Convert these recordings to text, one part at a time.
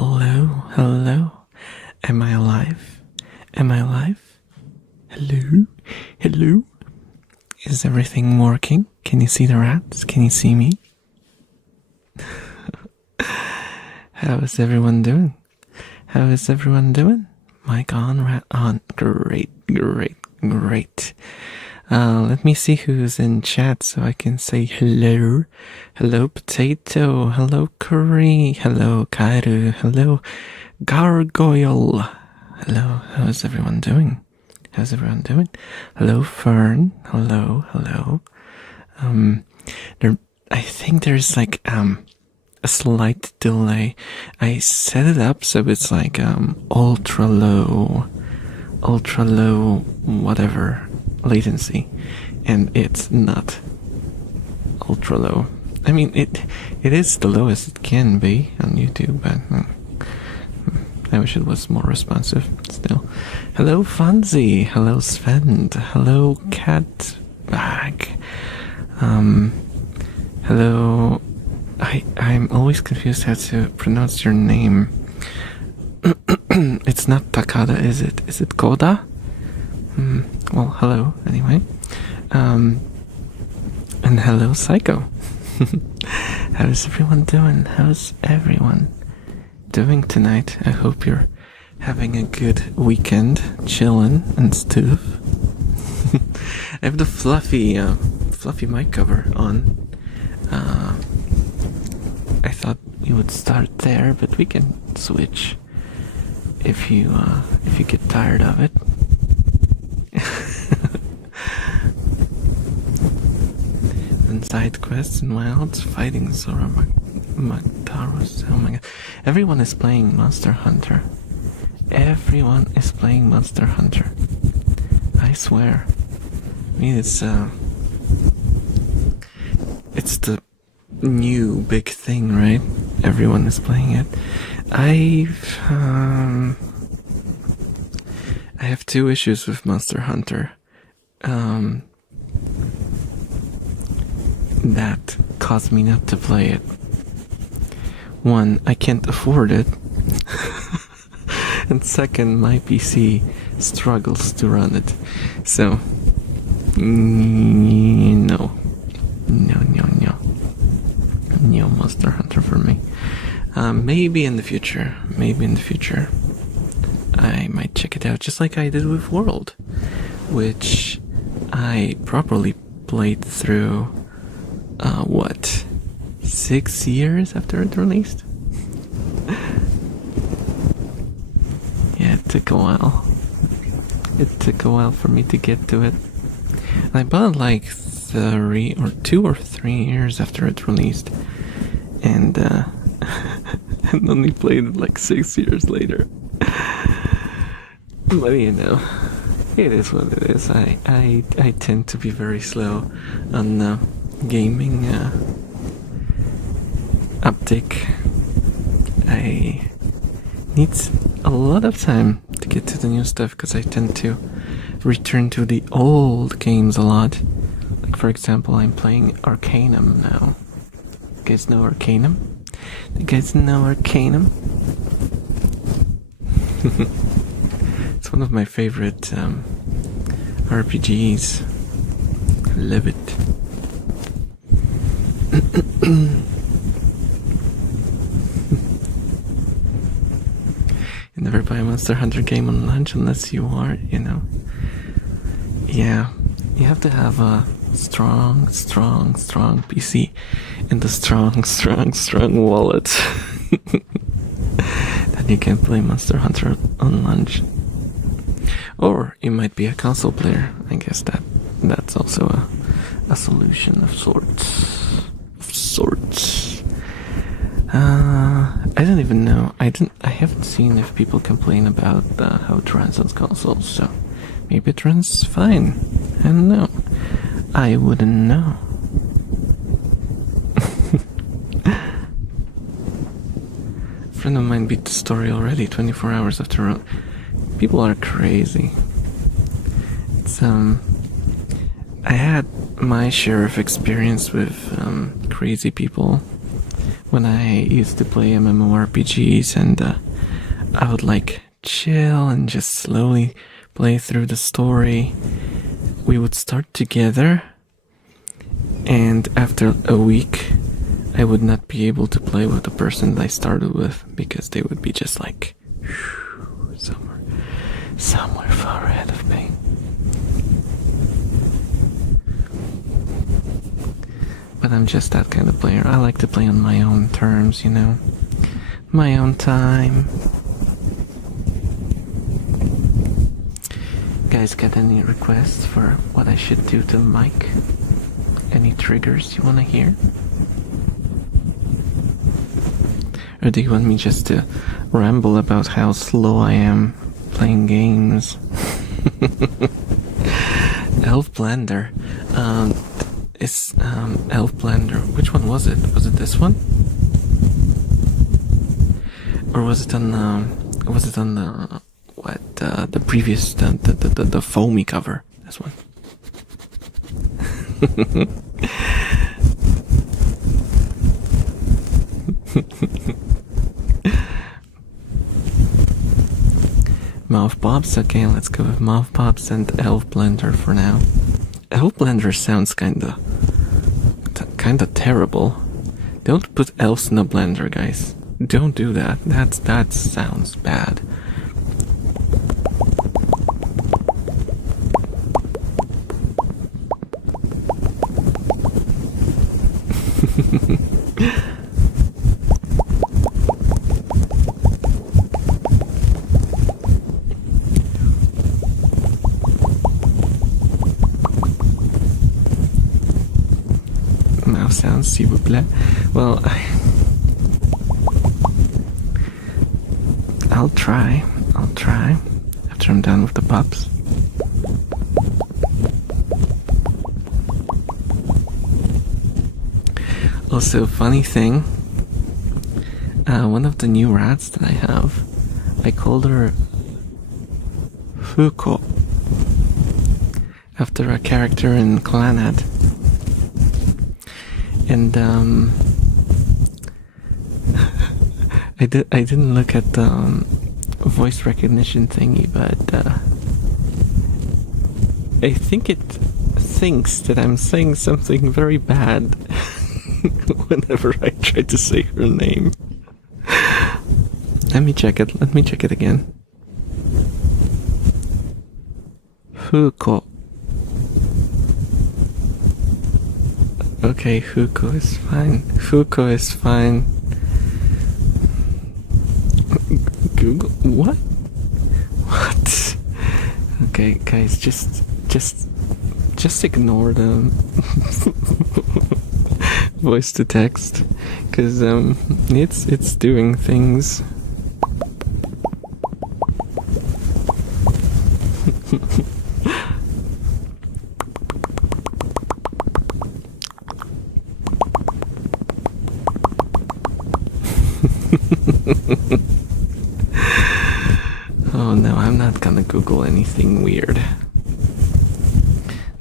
Hello, hello. Am I alive? Am I alive? Hello, hello. Is everything working? Can you see the rats? Can you see me? How is everyone doing? How is everyone doing? Mic on, rat on. Great, great, great. Let me see who's in chat so I can say hello. Hello, Potato. Hello, Curry. Hello, Kairu. Hello, Gargoyle. Hello, how's everyone doing? How's everyone doing? Hello, Fern. Hello, hello. I think there's like, a slight delay. I set it up so it's like, ultra low, whatever latency, and it's not ultra low. I mean, it is the lowest it can be on YouTube, but I wish it was more responsive still. Hello, Fonzie. Hello, Sven. Hello, Cat Bag. Hello. I'm always confused how to pronounce your name. It's not Takada, is it? Is it Koda? Well, hello, anyway. And hello, Psycho. How's everyone doing? How's everyone doing tonight? I hope you're having a good weekend, chilling and stuff. I have the fluffy mic cover on. I thought you would start there, but we can switch if you get tired of it. And side quests and wilds, fighting Zora Magdaros. Oh my god. Everyone is playing Monster Hunter. Everyone is playing Monster Hunter. I swear. I mean, it's the new big thing, right? Everyone is playing it. I have two issues with Monster Hunter that caused me not to play it. One, I can't afford it. And second, my PC struggles to run it. So, no Monster Hunter for me. Maybe in the future, I might check it out, just like I did with World, which I properly played through, 6 years after it released? Yeah, it took a while. It took a while for me to get to it. I bought it like 2 or 3 years after it released, and and only played it like 6 years later. But you know, it is what it is. I tend to be very slow on gaming uptake. I need a lot of time to get to the new stuff because I tend to return to the old games a lot. Like, for example, I'm playing Arcanum now. You guys know Arcanum? It's one of my favorite RPGs. I love it. You never buy a Monster Hunter game on launch unless you are, Yeah, you have to have a strong PC and a strong wallet. Then you can play Monster Hunter on launch. Or you might be a console player. I guess that's also a solution of sorts. I don't even know. I haven't seen if people complain about how it runs on consoles, so maybe it runs fine. I don't know. I wouldn't know. A friend of mine beat the story already 24 hours after. People are crazy. It's I had my share of experience with crazy people, when I used to play MMORPGs, and I would like chill and just slowly play through the story. We would start together, and after a week, I would not be able to play with the person that I started with because they would be just like somewhere far ahead of me. But I'm just that kind of player. I like to play on my own terms, you know, my own time. Guys, got any requests for what I should do to the mic? Any triggers you want to hear? Or do you want me just to ramble about how slow I am playing games? Elf Blender. It's Elf Blender. Which one was it? Was it this one? Or was it on the the previous the foamy cover? This one. Mouth Pops? Okay, let's go with Mouth Pops and Elf Blender for now. Elf Blender sounds kinda terrible. Don't put elves in a blender, guys. Don't do that. That sounds bad. Mouse sounds, s'il vous plaît. Well, I'll try after I'm done with the pups. Also, funny thing, one of the new rats that I have, I called her Fuko, after a character in Clannad. And I didn't look at the voice recognition thingy, but I think it thinks that I'm saying something very bad whenever I try to say her name. Let me check it again. Fuko. Okay, Fuko is fine. Fuko is fine. Google what? What? Okay, guys, just ignore the voice to text, cause it's doing things. Oh no, I'm not gonna Google anything weird.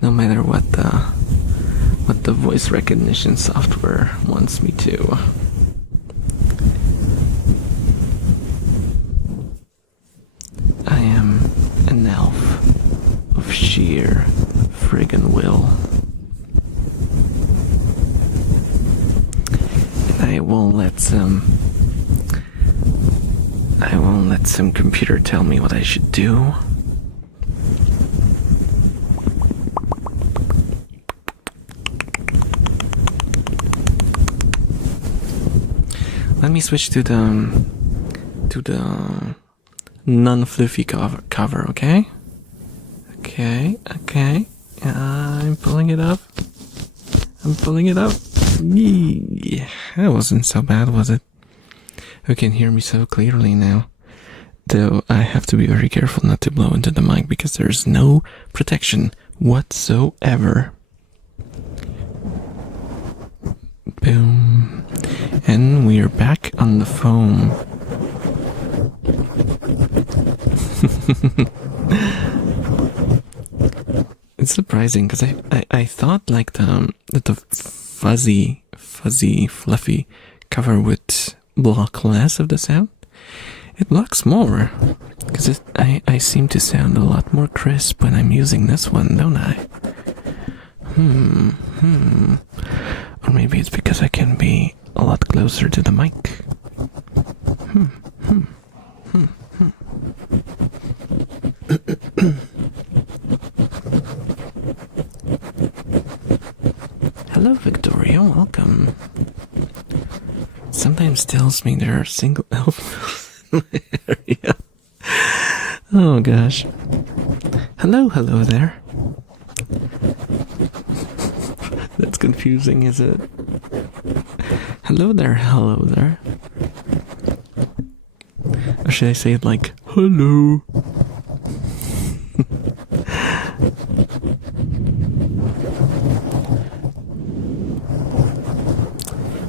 No matter what the voice recognition software wants me to. I am an elf of sheer friggin' will. And I won't let some computer tell me what I should do. Let me switch to the non-fluffy cover, okay? Okay. I'm pulling it up. Yeah, that wasn't so bad, was it? You can hear me so clearly now. Though I have to be very careful not to blow into the mic because there's no protection whatsoever. Boom. And we're back on the foam. It's surprising because I thought like the fuzzy, fluffy cover would block less of the sound, it blocks more. Because I seem to sound a lot more crisp when I'm using this one, don't I? Or maybe it's because I can be a lot closer to the mic. Hello, Victoria, welcome. Sometimes tells me there are single elves in my area. Oh gosh. Hello there. That's confusing, is it? Hello there. Or should I say it like, hello?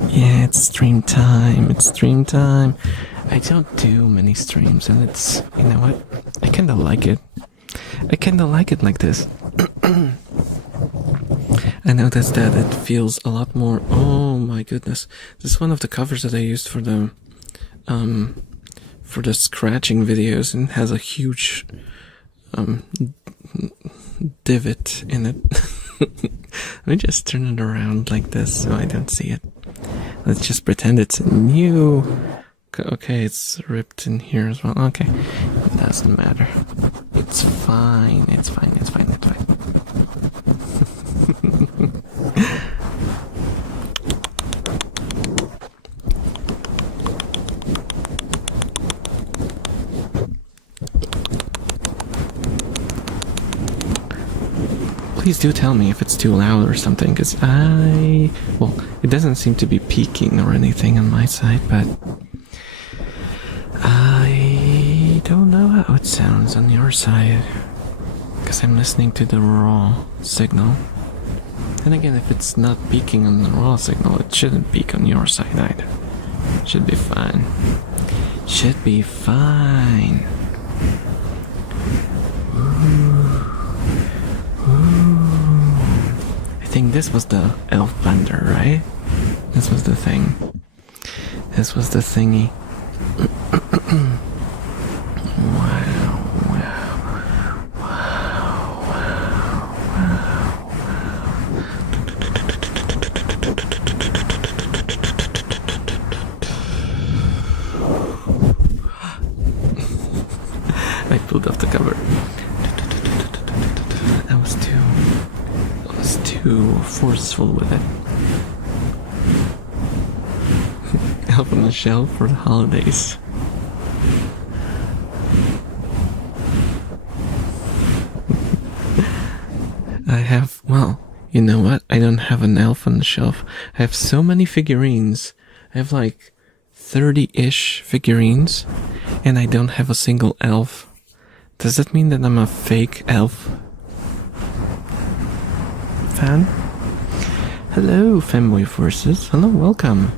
Yeah, it's stream time. I don't do many streams, and it's, you know what? I kinda like it. Like this. I noticed that it feels a lot more. Oh my goodness. This is one of the covers that I used for the scratching videos, and it has a huge divot in it. Let me just turn it around like this so I don't see it. Let's just pretend it's new. Okay, it's ripped in here as well. Okay, it doesn't matter. It's fine. Please do tell me if it's too loud or something, because well, it doesn't seem to be peaking or anything on my side, but I don't know how it sounds on your side, because I'm listening to the raw signal. And again, if it's not peaking on the raw signal, it shouldn't peak on your side either. Should be fine. I think this was the elf banter, right? This was the thing. This was the thingy. I pulled off the cover. That was too forceful with it. Elf on the shelf for the holidays. Well, you know what? I don't have an elf on the shelf. I have so many figurines. I have like 30-ish figurines, and I don't have a single elf. Does that mean that I'm a fake elf fan? Hello, Femboy Forces. Hello, welcome.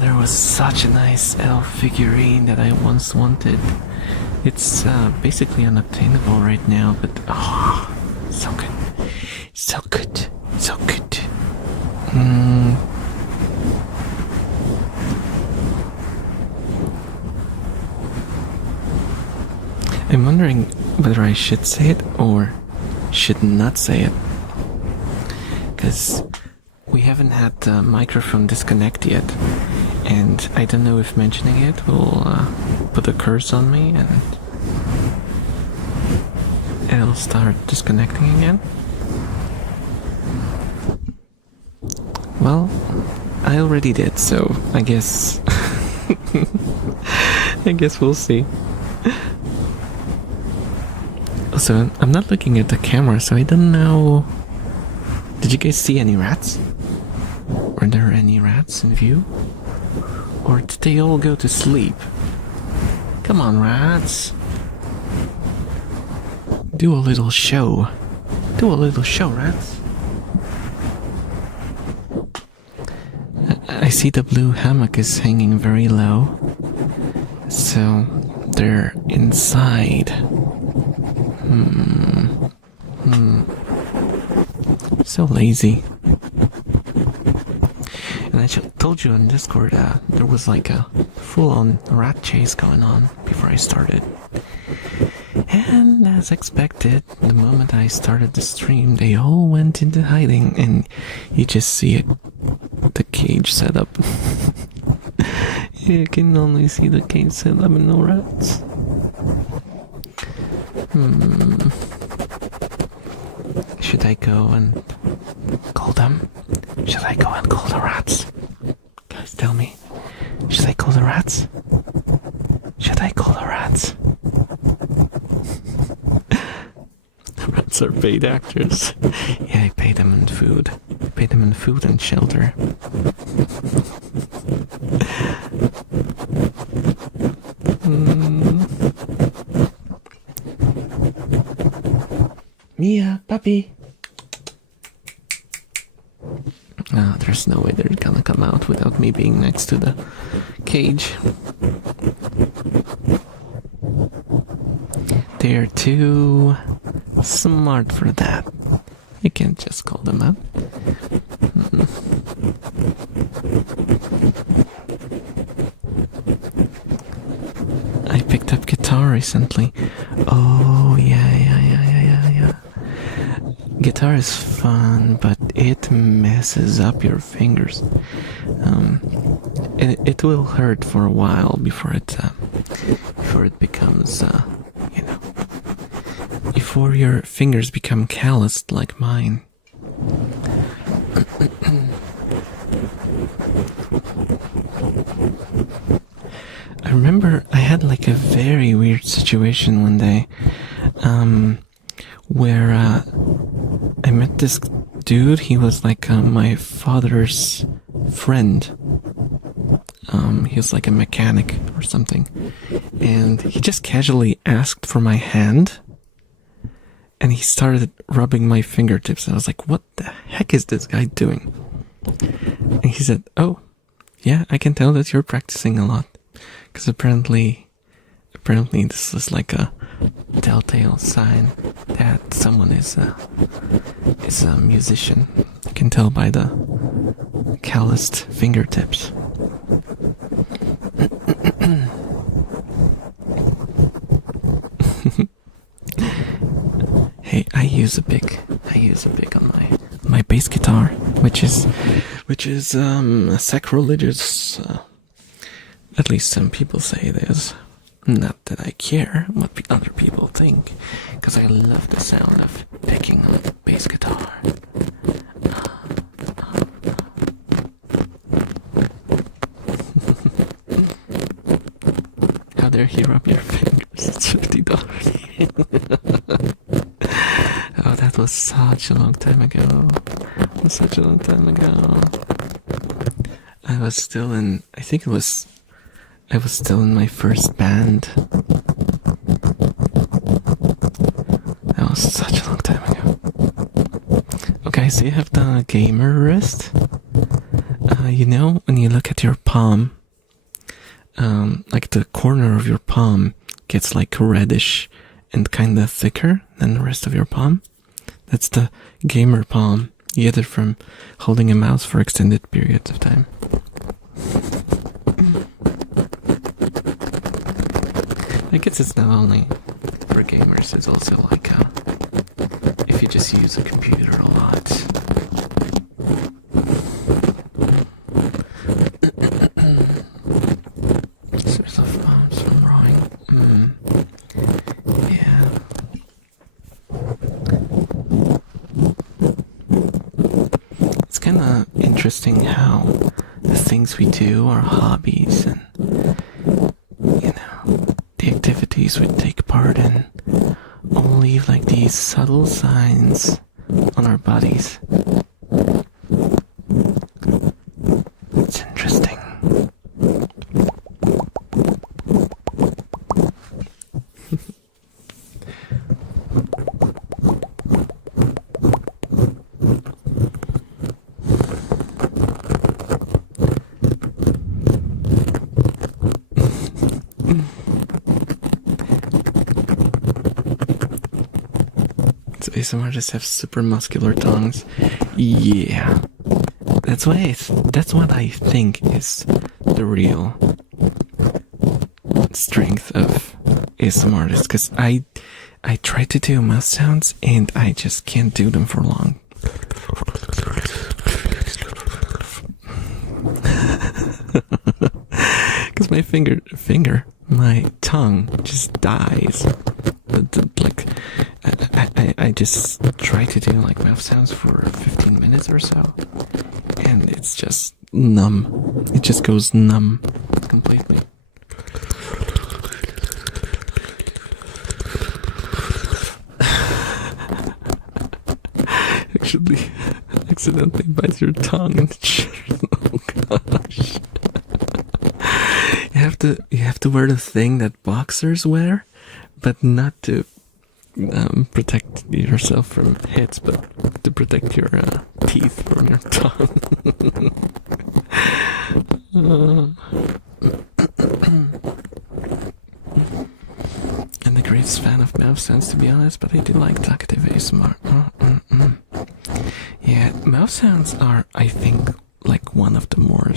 There was such a nice elf figurine that I once wanted. It's basically unobtainable right now, but so good. I'm wondering whether I should say it or should not say it, because we haven't had the microphone disconnect yet, and I don't know if mentioning it will put a curse on me and it'll start disconnecting again. Well, I already did, so I guess we'll see. Also, I'm not looking at the camera, so I don't know. Did you guys see any rats? Were there any rats in view? Or did they all go to sleep? Come on, rats. Do a little show. Rats. I see the blue hammock is hanging very low. So, they're inside. So lazy. And I told you on Discord there was like a full-on rat chase going on before I started. And as expected, the moment I started the stream, they all went into hiding, and you just see it, the cage set up. You can only see the cage set up and no rats. Should I go and call them? Should I go and call the rats? Guys, tell me. Should I call the rats? Should I call the rats? The rats are paid actors. Yeah, I pay them in food. I pay them in food and shelter. Mia, puppy. There's no way they're gonna come out without me being next to the cage. They're too smart for that. You can't just call them out. I picked up guitar recently. Oh, yeah. Guitar is fun, but it messes up your fingers. It will hurt for a while before it becomes, before your fingers become calloused like mine. I remember I had like a very weird situation one day, where I met this dude. He was like my father's friend. He was like a mechanic or something, and he just casually asked for my hand, and he started rubbing my fingertips. I was like, what the heck is this guy doing? And he said, oh, yeah, I can tell that you're practicing a lot, because apparently this is like a telltale sign that someone is a musician. You can tell by the calloused fingertips. Hey, I use a pick on my bass guitar, which is sacrilegious. At least some people say it is. Not that I care what the other people think, because I love the sound of picking on the bass guitar. How dare you rub your fingers? It's $50. Oh, that was such a long time ago. I was still in my first band. That was such a long time ago. Okay, so you have the gamer wrist. When you look at your palm, like the corner of your palm gets like reddish and kind of thicker than the rest of your palm. That's the gamer palm. You get it from holding a mouse for extended periods of time. I guess it's not only for gamers, it's also like if you just use a computer a lot. Source of bombs from Rowing. Yeah. It's kind of interesting how the things we do, our hobbies, and the activities we take part in all leave like these subtle signs on our bodies. It's interesting. ASMR artists have super muscular tongues. Yeah. That's what I think is the real strength of ASMR artists, because I try to do mouth sounds and I just can't do them for long. Because my tongue just dies. Like, I just try to do like mouth sounds for 15 minutes or so, and it's just numb. It just goes numb completely. Actually, accidentally bites your tongue and oh gosh. You have to wear the thing that boxers wear, but not to protect yourself from hits, but to protect your teeth from your tongue. I'm the greatest fan of mouth sounds, to be honest, but I do like talkative ASMR. Yeah, mouth sounds are, I think, like one of the more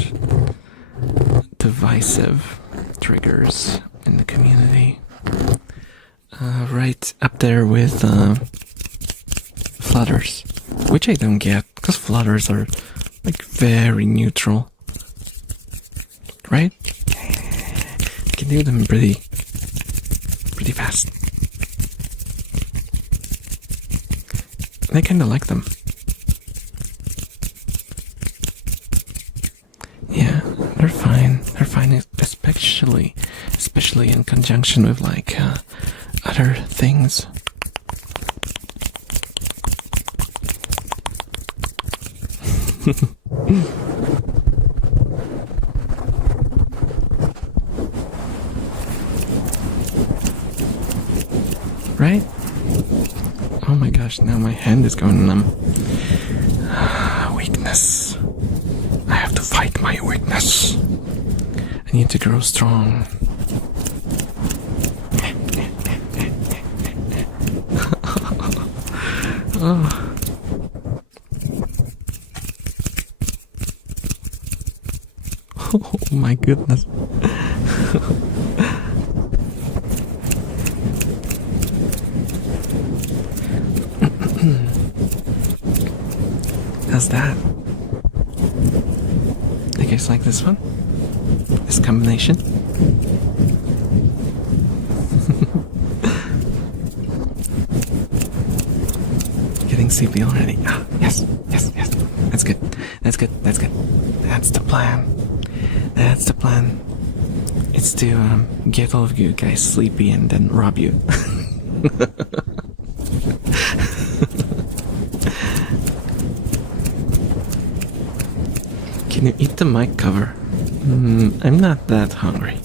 divisive triggers in the community. Right up there with flutters, which I don't get, because flutters are like very neutral, right? You can do them pretty fast. I kind of like them. Yeah, they're fine. They're fine, especially in conjunction with like other things. Right? Oh my gosh, now my hand is going numb. Weakness. I have to fight my weakness. I need to grow strong. Oh. Oh my goodness. How's that? You guys like this one? This combination? Getting sleepy already. Ah, yes. That's good. That's the plan. It's to get all of you guys sleepy and then rob you. Can you eat the mic cover? I'm not that hungry.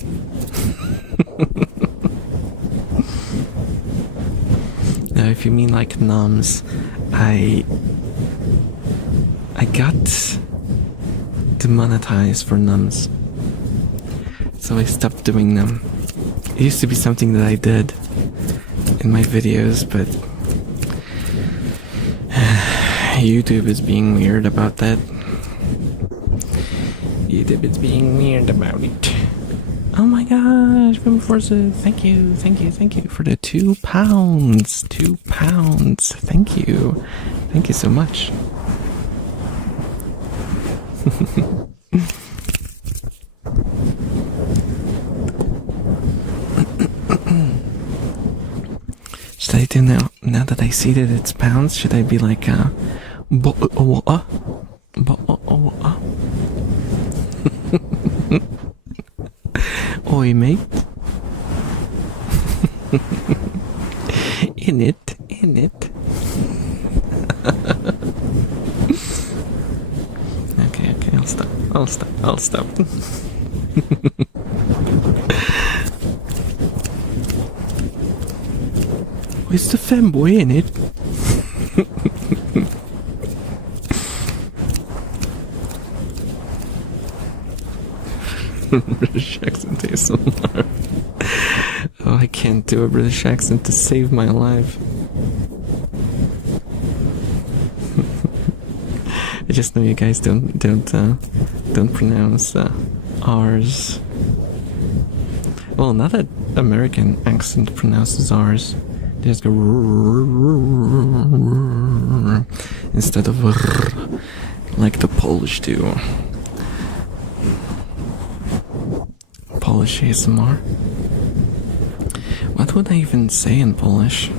Now, if you mean like noms, I got demonetized for numbs, so I stopped doing them. It used to be something that I did in my videos, but YouTube is being weird about that. YouTube is being weird about it. Oh my gosh, Film Forces, thank you for the £2. £2. Thank you so much. Should I do now that I see that it's pounds, should I be like oi mate. In it. Okay, I'll stop. Where's the femboy in it? British accent ASMR. Oh, I can't do a British accent to save my life. I just know you guys don't pronounce R's. Well, not that American accent pronounces R's. They just go instead of like the Polish do. Polish ASMR. What would I even say in Polish?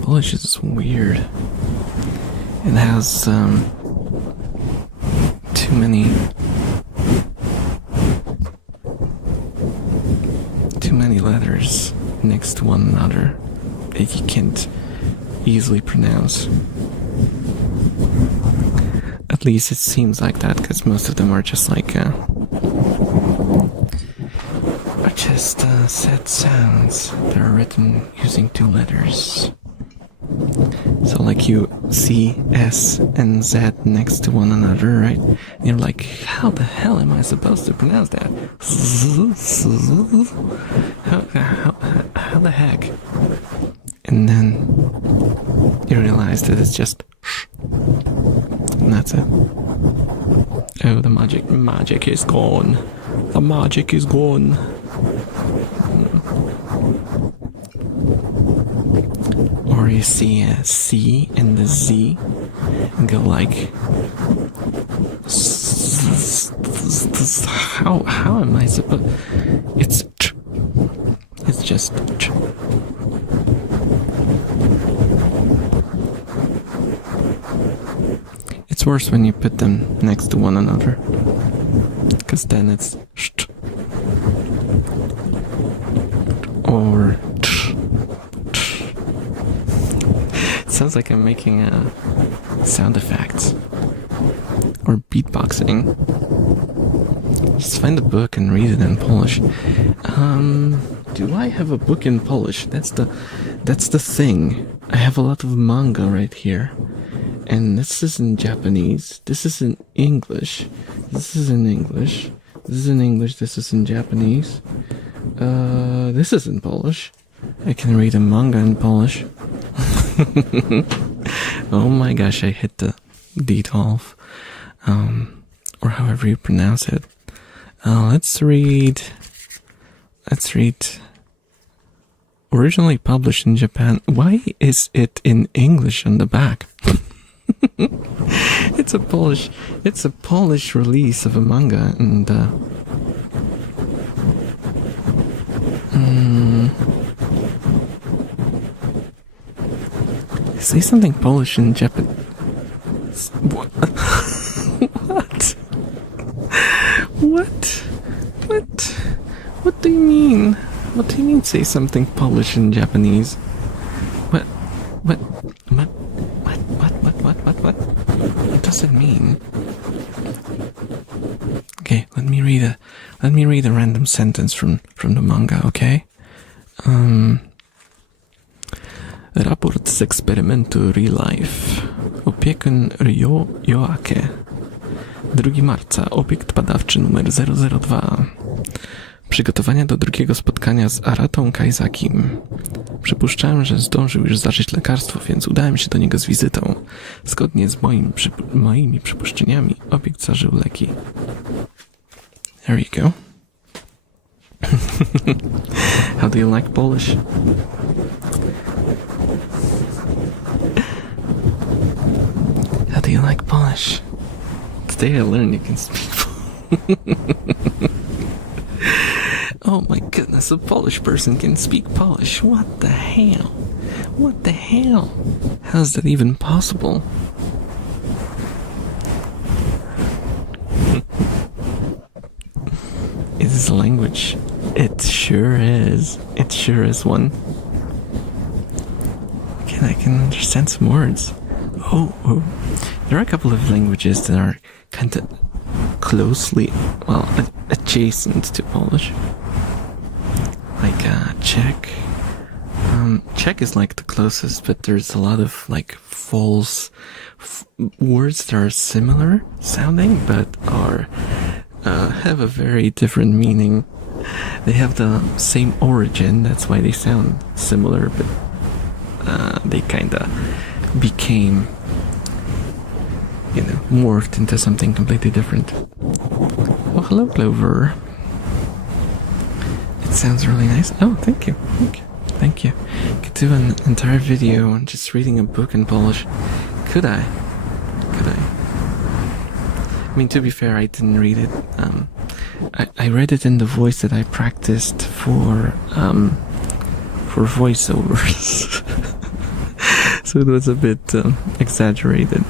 Polish is weird. It has too many letters next to one another that you can't easily pronounce. At least it seems like that, because most of them are just like sad sounds that are written using 2 letters. So like you see S and Z next to one another, right? And you're like, how the hell am I supposed to pronounce that? How the heck? And then you realize that it's just sh. And that's it. Oh, the magic is gone. The magic is gone. Or you see a C and the Z and go like, how am I supposed? It's just It's worse when you put them next to one another, because then it's or it sounds like I'm making sound effects or beatboxing. Just find a book and read it in Polish. Do I have a book in Polish? That's the thing. I have a lot of manga right here. And this is in Japanese. This is in English. This is in English. This is in English. This is in Japanese. This is in Polish. I can read a manga in Polish. Oh my gosh, I hit the D12. Or however you pronounce it. Let's read. Originally published in Japan. Why is it in English on the back? It's a Polish release of a manga, and say something Polish in Japanese. What? What do you mean? What do you mean say something Polish in Japanese? What does it mean? Okay, let me read a random sentence from the manga, okay? Raport z eksperymentu Real Life. Opiekun Ryo Yoake. 2 marca. Obiekt badawczy numer 002. Przygotowania do drugiego spotkania z Aratą Kaizakim. Przypuszczałem, że zdążył już zażyć lekarstwo, więc udałem się do niego z wizytą. Zgodnie z moimi przypuszczeniami, obiekt zażył leki. There you go. How do you like Polish? How do you like Polish? Today I learned you can speak Oh my goodness, a Polish person can speak Polish. What the hell? What the hell? How is that even possible? It is a language. It sure is. It sure is one. Okay, I can understand some words. Oh. There are a couple of languages that are kind of closely, well, adjacent to Polish. Like Czech. Czech is like the closest, but there's a lot of like false words that are similar sounding, but are have a very different meaning. They have the same origin, that's why they sound similar, but they kind of became morphed into something completely different. Oh, hello, Clover. It sounds really nice. Oh, thank you. Thank you. Could do an entire video on just reading a book in Polish. Could I? I mean, to be fair, I didn't read it. I read it in the voice that I practiced for voiceovers. So it was a bit exaggerated.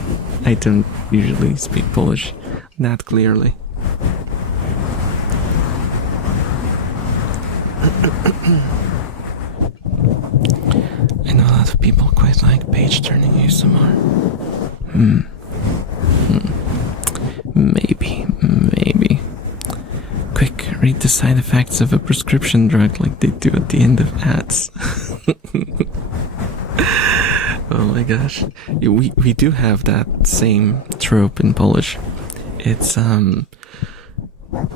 I don't usually speak Polish that clearly. I know a lot of people quite like page-turning ASMR. Maybe. Quick, read the side effects of a prescription drug like they do at the end of ads. Oh my gosh. We do have that same trope in Polish. It's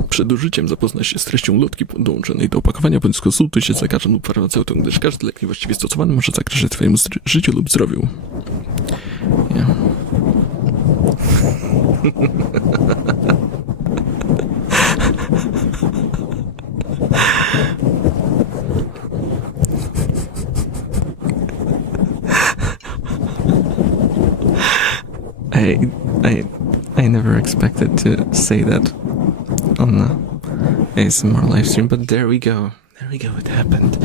Przed użyciem zapoznaj się z treścią lotki podłączonej do opakowania, bądź skonsultuj się z lekarzem lub farmaceutą, gdyż każdy lek niewłaściwie stosowany może zagrażać twojemu życiu lub zdrowiu. Yeah. I never expected to say that on the ASMR livestream, but there we go. It happened.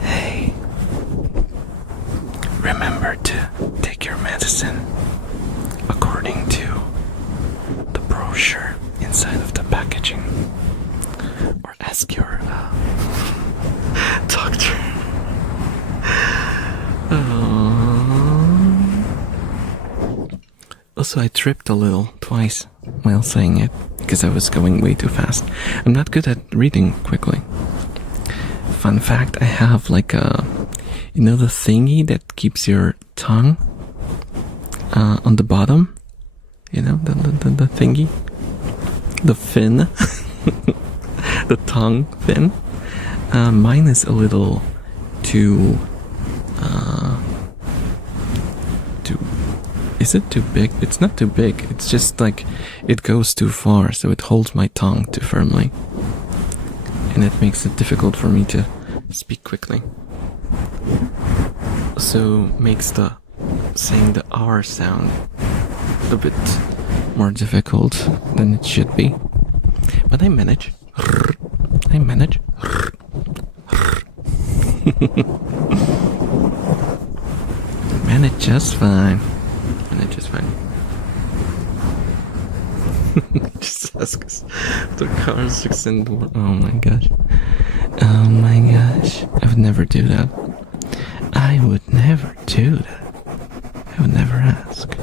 Hey, remember to take your medicine according to the brochure inside of the packaging, or ask your doctor. Also, I tripped a little twice while saying it because I was going way too fast. I'm not good at reading quickly. Fun fact, I have like a, the thingy that keeps your tongue on the bottom? The thingy? The fin? The tongue fin? Mine is a little too... Is it too big? It's not too big. It's just like it goes too far, so it holds my tongue too firmly. And it makes it difficult for me to speak quickly. So makes the saying the R sound a bit more difficult than it should be. But I manage. Manage just fine. Just ask us the cars extend. Oh my gosh. I would never do that. I would never ask.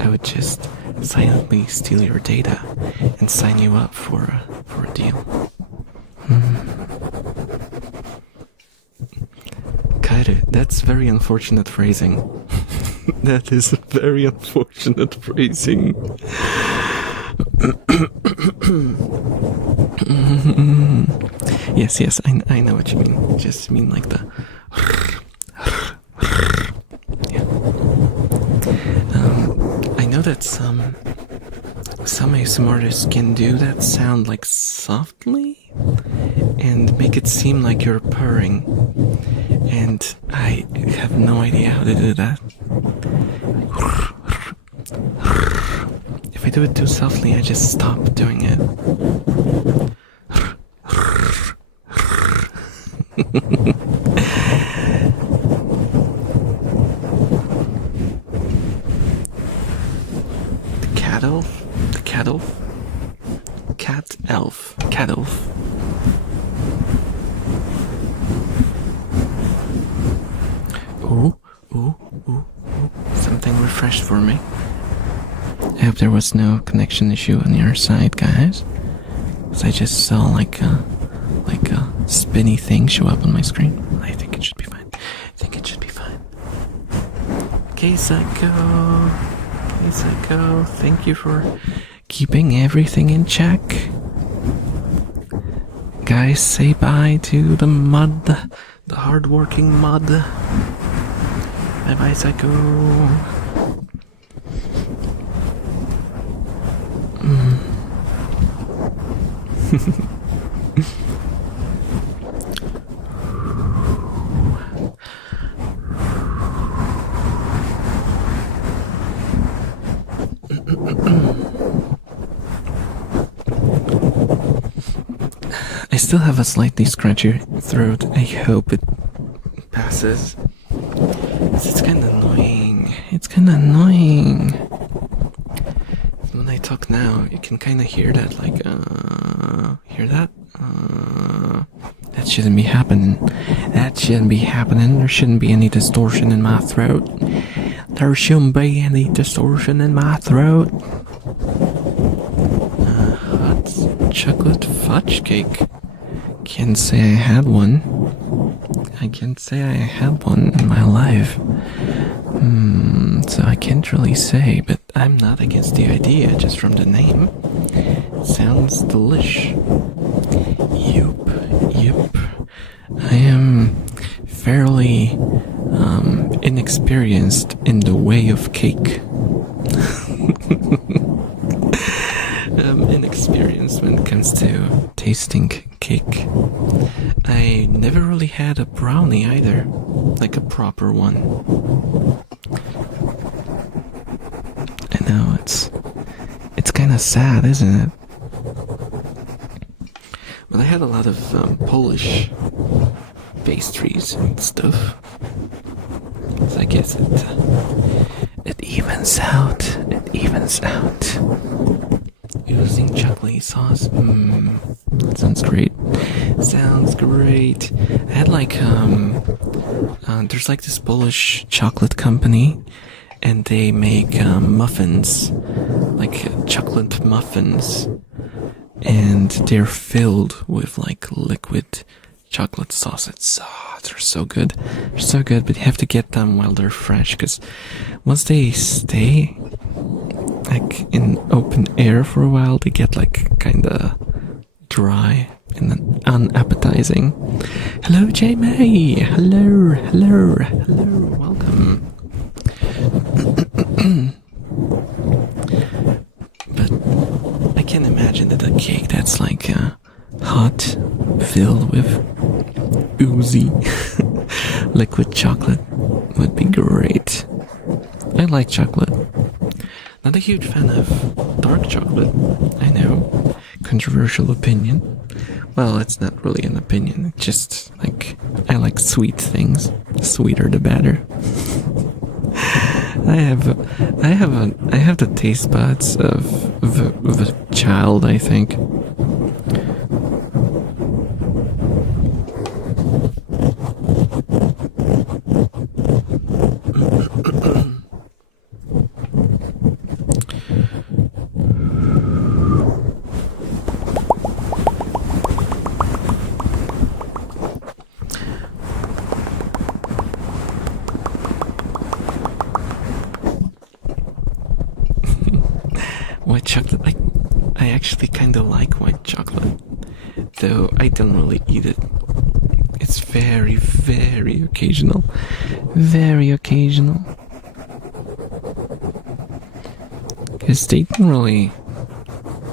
I would just silently steal your data and sign you up for a deal. Kairi, that's very unfortunate phrasing. That is very unfortunate phrasing. Yes, I know what you mean. Just mean like the... Yeah. I know that some ASMR artists can do that sound like softly and make it seem like you're purring. And I have no idea how to do that. If I do it too softly, I just stop doing it. Cat elf. Ooh. Something refreshed for me. I hope there was no connection issue on your side, guys. Because I just saw like a spinny thing show up on my screen. I think it should be fine. Case I go. Thank you for keeping everything in check. Guys, say bye to the mud, the hard-working mud. Bye bye, Psycho. I still have a slightly scratchy throat. I hope it passes. It's kinda annoying. It's kinda annoying. When I talk now, you can kinda hear that, like, hear that? That shouldn't be happening. That shouldn't be happening. There shouldn't be any distortion in my throat. There shouldn't be any distortion in my throat. Hot chocolate fudge cake. Can't say I had one. I can't say I had one in my life. So I can't really say, but I'm not against the idea just from the name. Sounds delish. Yup. I am fairly inexperienced in the way of cake. I'm inexperienced when it comes to tasting cake. I never really had a brownie either, like a proper one. I know, it's kind of sad, isn't it? But I had a lot of Polish pastries and stuff. So I guess it evens out. It evens out. Using chocolate sauce. Sounds great. Sounds great. I had like there's like this Polish chocolate company, and they make muffins, like chocolate muffins, and they're filled with like liquid chocolate sauce. They're so good. They're so good, but you have to get them while they're fresh, because once they stay like in open air for a while, they get like kinda dry and then unappetizing. Hello, Jamie. Hello. Welcome. But I can imagine that a cake that's like hot, filled with oozy liquid chocolate would be great. I like chocolate. Not a huge fan of dark chocolate, I know. Controversial opinion. Well, it's not really an opinion, it's just like I like sweet things. The sweeter the better. I have the taste buds of a child, I think. White chocolate, I actually kinda like white chocolate, though I don't really eat it. It's very, very occasional. Very occasional. Because they don't really,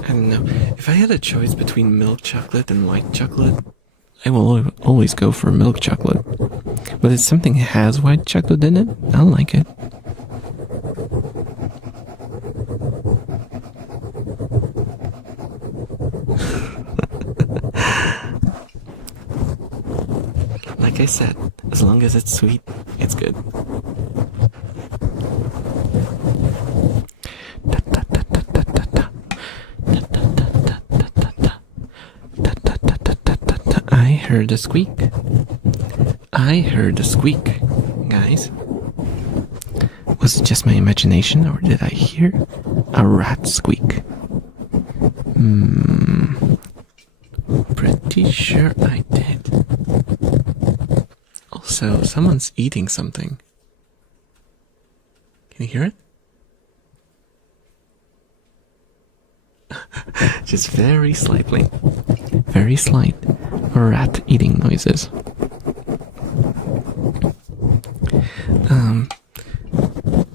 I don't know, if I had a choice between milk chocolate and white chocolate, I will always go for milk chocolate. But if something has white chocolate in it, I'll like it. Like I said, as long as it's sweet, it's good. I heard a squeak. I heard a squeak, guys. Was it just my imagination, or did I hear a rat squeak? Pretty sure I did. Also, someone's eating something. Can you hear it? Just very slightly. Very slight. rat eating noises.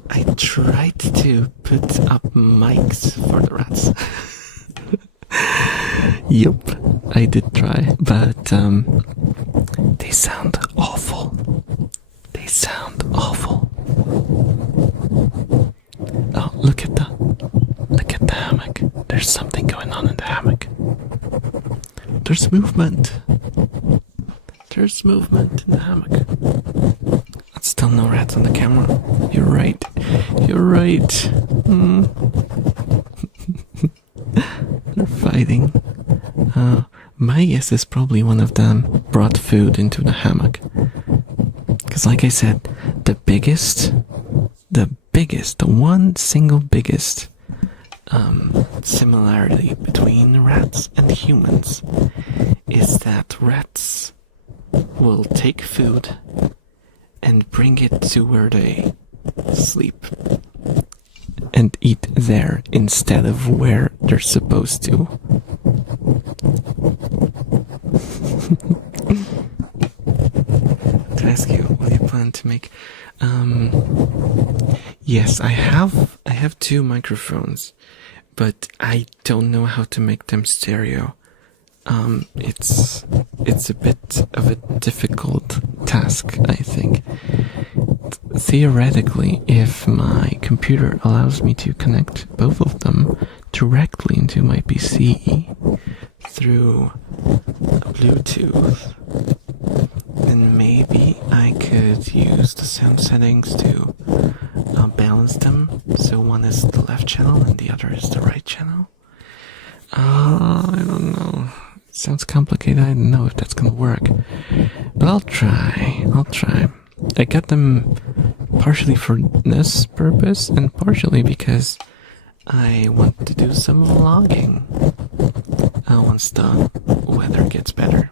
I tried to put up mics for the rats. Yup, I did try, but they sound awful. They sound awful. Oh, look at the hammock. There's something going on in the hammock. There's movement. There's movement in the hammock. Still no rats on the camera. You're right. You're right. They're fighting. My guess is probably one of them brought food into the hammock. Because like I said, the one single biggest similarity between rats and humans is that rats will take food and bring it to where they sleep and eat there instead of where they're supposed to. To ask you, what do you plan to make? Yes, I have 2 microphones, but I don't know how to make them stereo. It's a bit of a difficult task, I think. Theoretically, if my computer allows me to connect both of them directly into my PC through Bluetooth, then maybe I could use the sound settings to balance them, so one is the left channel and the other is the right channel. I don't know. Sounds complicated. I don't know if that's gonna work, but I'll try. I got them partially for this purpose and partially because I want to do some vlogging once the weather gets better.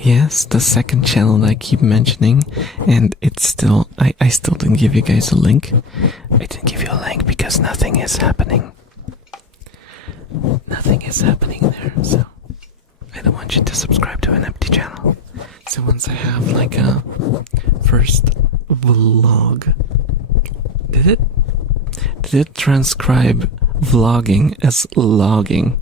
Yes, the second channel that I keep mentioning, and it's still, I still didn't give you guys a link. I didn't give you a link because nothing is happening. Nothing is happening there, so I don't want you to subscribe to an empty channel. So once I have like a first vlog, did it transcribe vlogging as logging?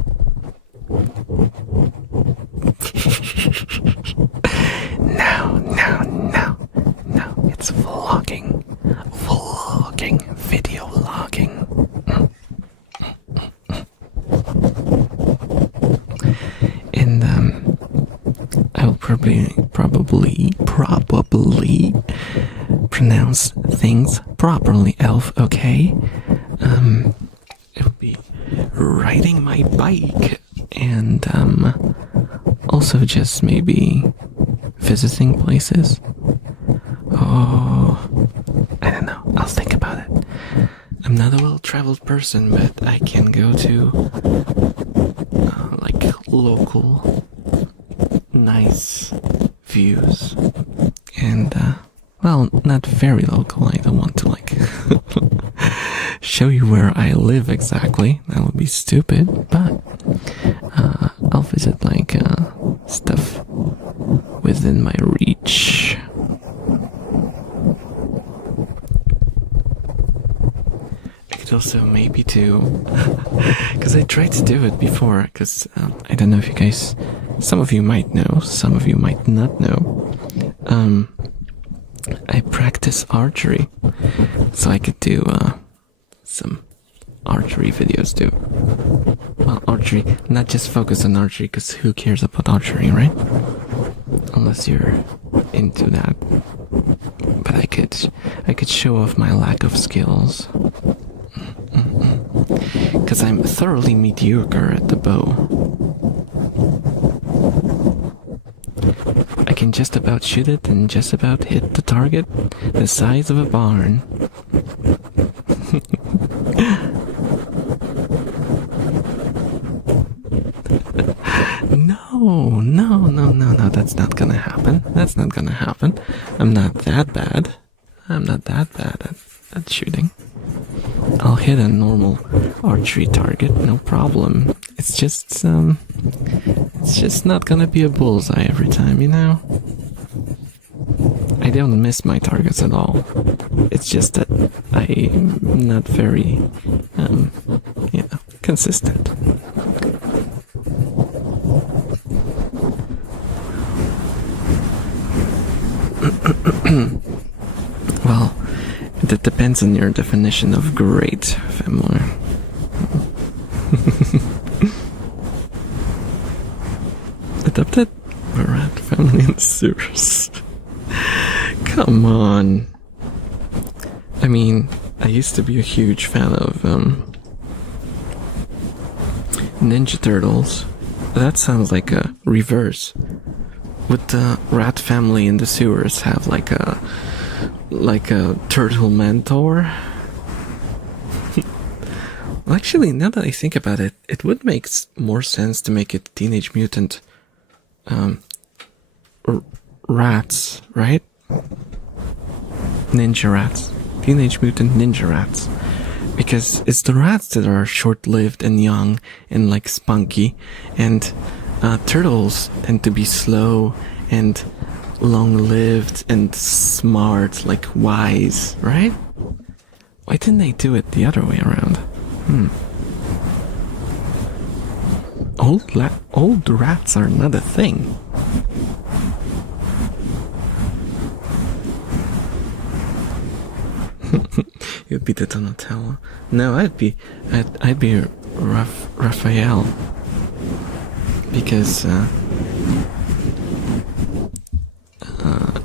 No, it's vlogging, video logging. And I will probably pronounce things properly, Elf, okay? It would be riding my bike and also just maybe visiting places. Oh, I don't know. I'll think about it. I'm not a well-traveled person, but I can go to like local nice views and well, not very local. I don't want to like show you where I live exactly. That would be stupid, but I'll visit like stuff within my reach. I could also maybe do, because I tried to do it before, because I don't know if you guys, some of you might know, some of you might not know, I practice archery, so I could do some archery videos too. Well, archery, not just focus on archery, because who cares about archery, right? Unless you're into that. But I could show off my lack of skills. Because I'm thoroughly mediocre at the bow. I can just about shoot it and just about hit the target the size of a barn. No, that's not gonna happen. That's not gonna happen. I'm not that bad. I'm not that bad at shooting. I'll hit a normal archery target, no problem. It's just it's just not gonna be a bullseye every time, you know? I don't miss my targets at all. It's just that I'm not very, consistent. Well, it depends on your definition of great, family. Adopted a rat family in the sewers. Come on. I mean, I used to be a huge fan of Ninja Turtles. That sounds like a reverse. Would the rat family in the sewers have like a turtle mentor? Well, actually, now that I think about it, it would make more sense to make it Teenage Mutant rats, right? Ninja rats. Teenage Mutant Ninja Rats. Because it's the rats that are short-lived and young and like spunky, and turtles tend to be slow and long-lived and smart, like wise, right? Why didn't they do it the other way around? Old rats are not a thing. You'd be the Donatello. No, I'd be Raphael. Because I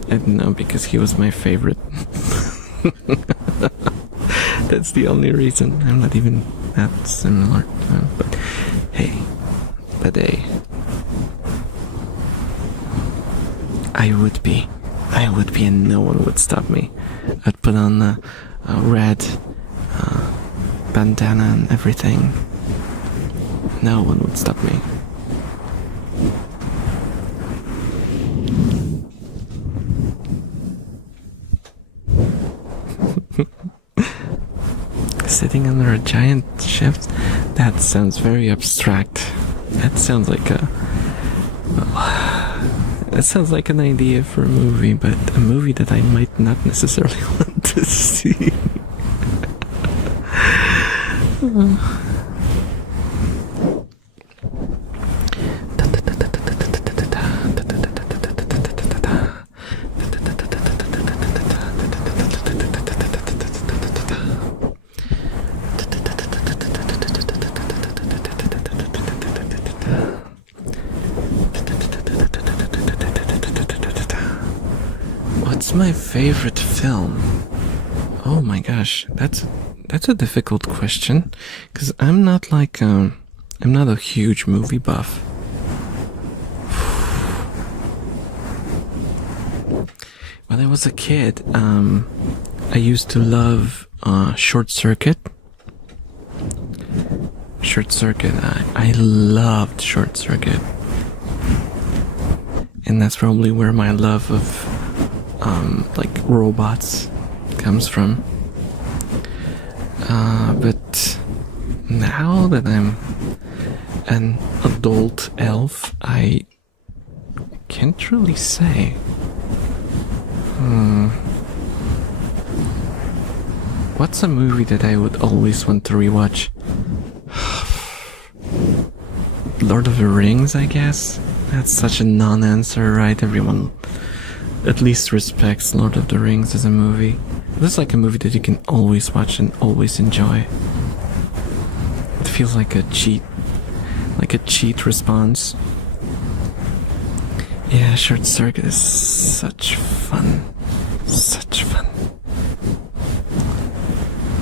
don't know, because he was my favorite. That's the only reason. I'm not even that similar to him, but hey, I would be, and no one would stop me. I'd put on a red bandana and everything. No one would stop me. Sitting under a giant ship? That sounds very abstract. That sounds like an idea for a movie, but a movie that I might not necessarily want to see. What's my favorite film? Oh my gosh, that's a difficult question, because I'm not like I'm not a huge movie buff. When I was a kid, I used to love Short Circuit. I loved Short Circuit, and that's probably where my love of like robots comes from. But now that I'm an adult elf, I can't really say. What's a movie that I would always want to rewatch? Lord of the Rings, I guess? That's such a non-answer, right? Everyone at least respects Lord of the Rings as a movie. This is like a movie that you can always watch and always enjoy. It feels like a cheat response. Yeah, Short Circuit is such fun.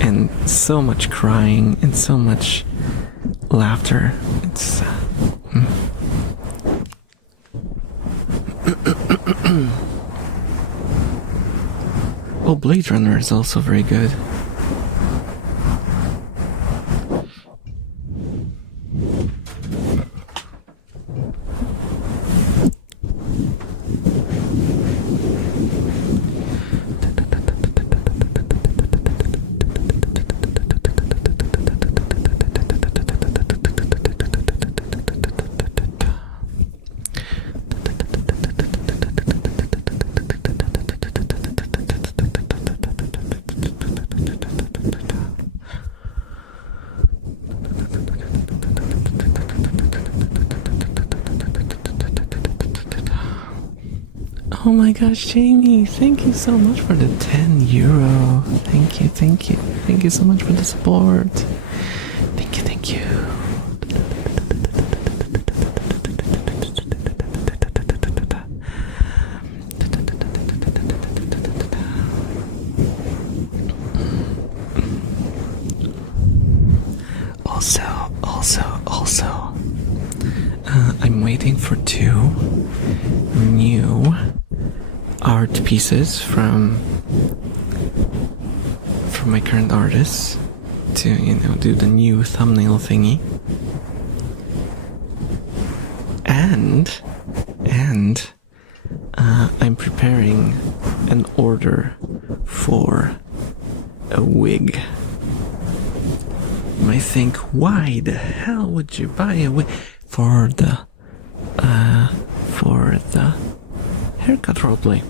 And so much crying and so much laughter. It's Oh, Blade Runner is also very good. Oh my gosh, Jamie, thank you so much for the 10 euro. Thank you, thank you. Thank you so much for the support. Thank you, thank you. Also, I'm waiting for 2 new art pieces from my current artists to, do the new thumbnail thingy. And I'm preparing an order for a wig. You might think, why the hell would you buy a wig for the haircut roleplay?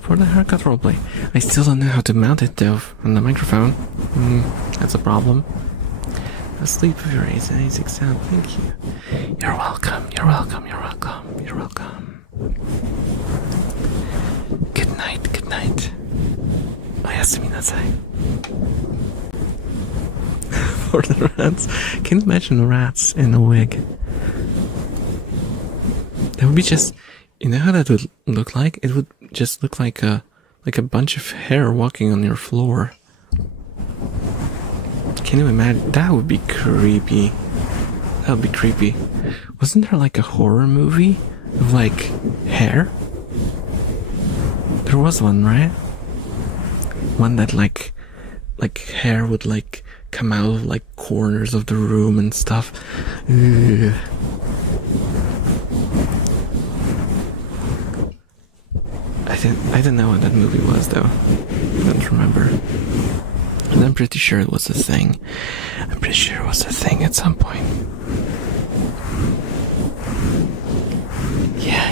For the haircut roleplay. I still don't know how to mount it though on the microphone. That's a problem. Asleep with your nice exam. Thank you. You're welcome. You're welcome. You're welcome. You're welcome. Good night. Good night. Oyasumi nasai. For the rats. Can you imagine rats in a wig? That would be just, how that would look like? It would just look like a bunch of hair walking on your floor. Can you imagine? That would be creepy. That would be creepy. Wasn't there like a horror movie of like hair? There was one, right? One that like hair would like come out of like corners of the room and stuff. Ugh. I don't know what that movie was though. I don't remember. And I'm pretty sure it was a thing. I'm pretty sure it was a thing at some point. Yeah.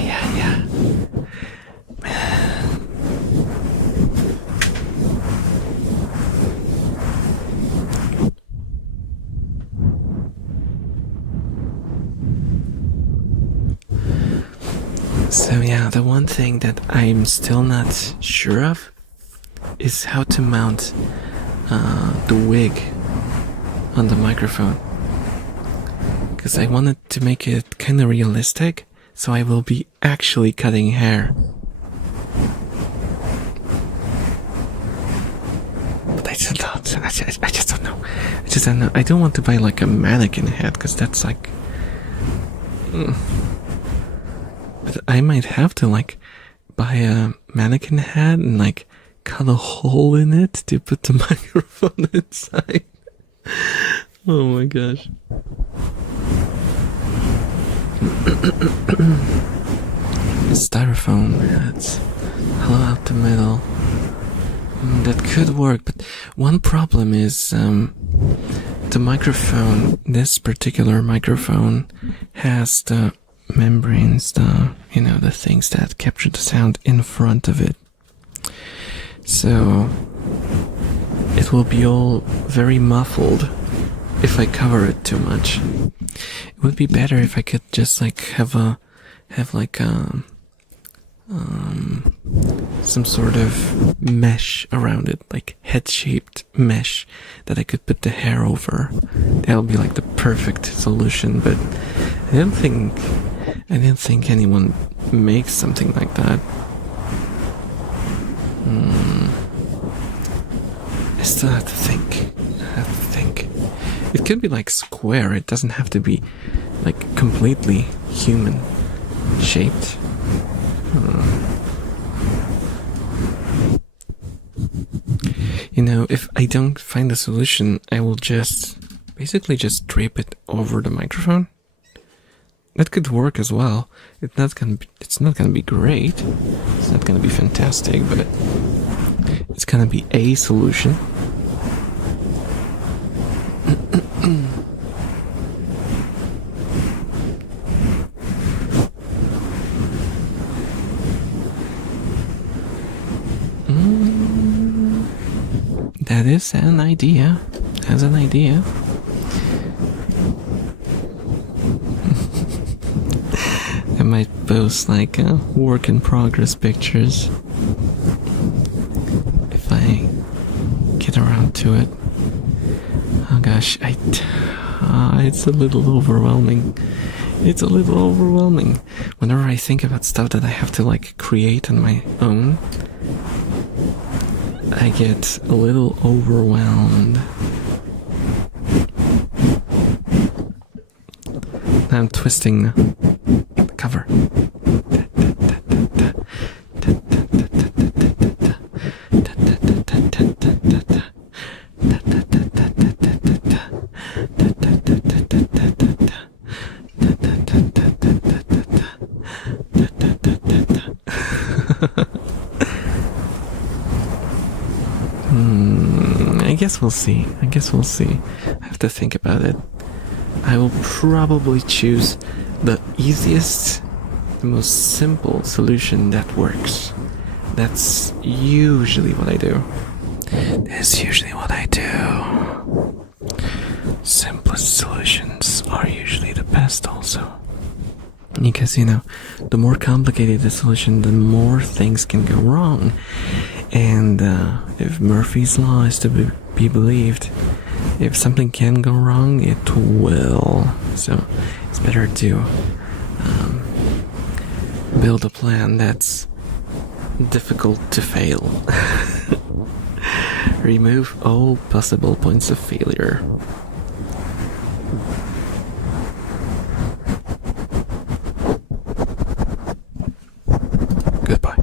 So yeah, the one thing that I'm still not sure of is how to mount the wig on the microphone. Because I wanted to make it kind of realistic, so I will be actually cutting hair. But I just don't know. I just don't know. I don't want to buy like a mannequin head, because that's like... But I might have to like buy a mannequin head and like cut a hole in it to put the microphone inside. Oh my gosh. Styrofoam heads. Hollow out the middle. That could work, but one problem is the microphone, this particular microphone has the membranes, the things that capture the sound in front of it. So it will be all very muffled if I cover it too much. It would be better if I could just like have some sort of mesh around it, like head-shaped mesh that I could put the hair over. That would be like the perfect solution, but I didn't think anyone makes something like that. I still have to think. It could be like square. It doesn't have to be like completely human shaped. If I don't find a solution, I will basically just drape it over the microphone. That could work as well. It's not gonna be great. It's not gonna be fantastic, but it's gonna be a solution. That is an idea. As an idea. I might post like work in progress pictures if I get around to it. Oh gosh, it's a little overwhelming. It's a little overwhelming. Whenever I think about stuff that I have to like create on my own, I get a little overwhelmed. I'm twisting the cover. I guess we'll see. I have to think about it. I will probably choose the easiest, the most simple solution that works. That's usually what I do. Simplest solutions are usually the best also. Because, the more complicated the solution, the more things can go wrong. And if Murphy's Law is to be believed, if something can go wrong, it will. So it's better to build a plan that's difficult to fail. Remove all possible points of failure. Goodbye.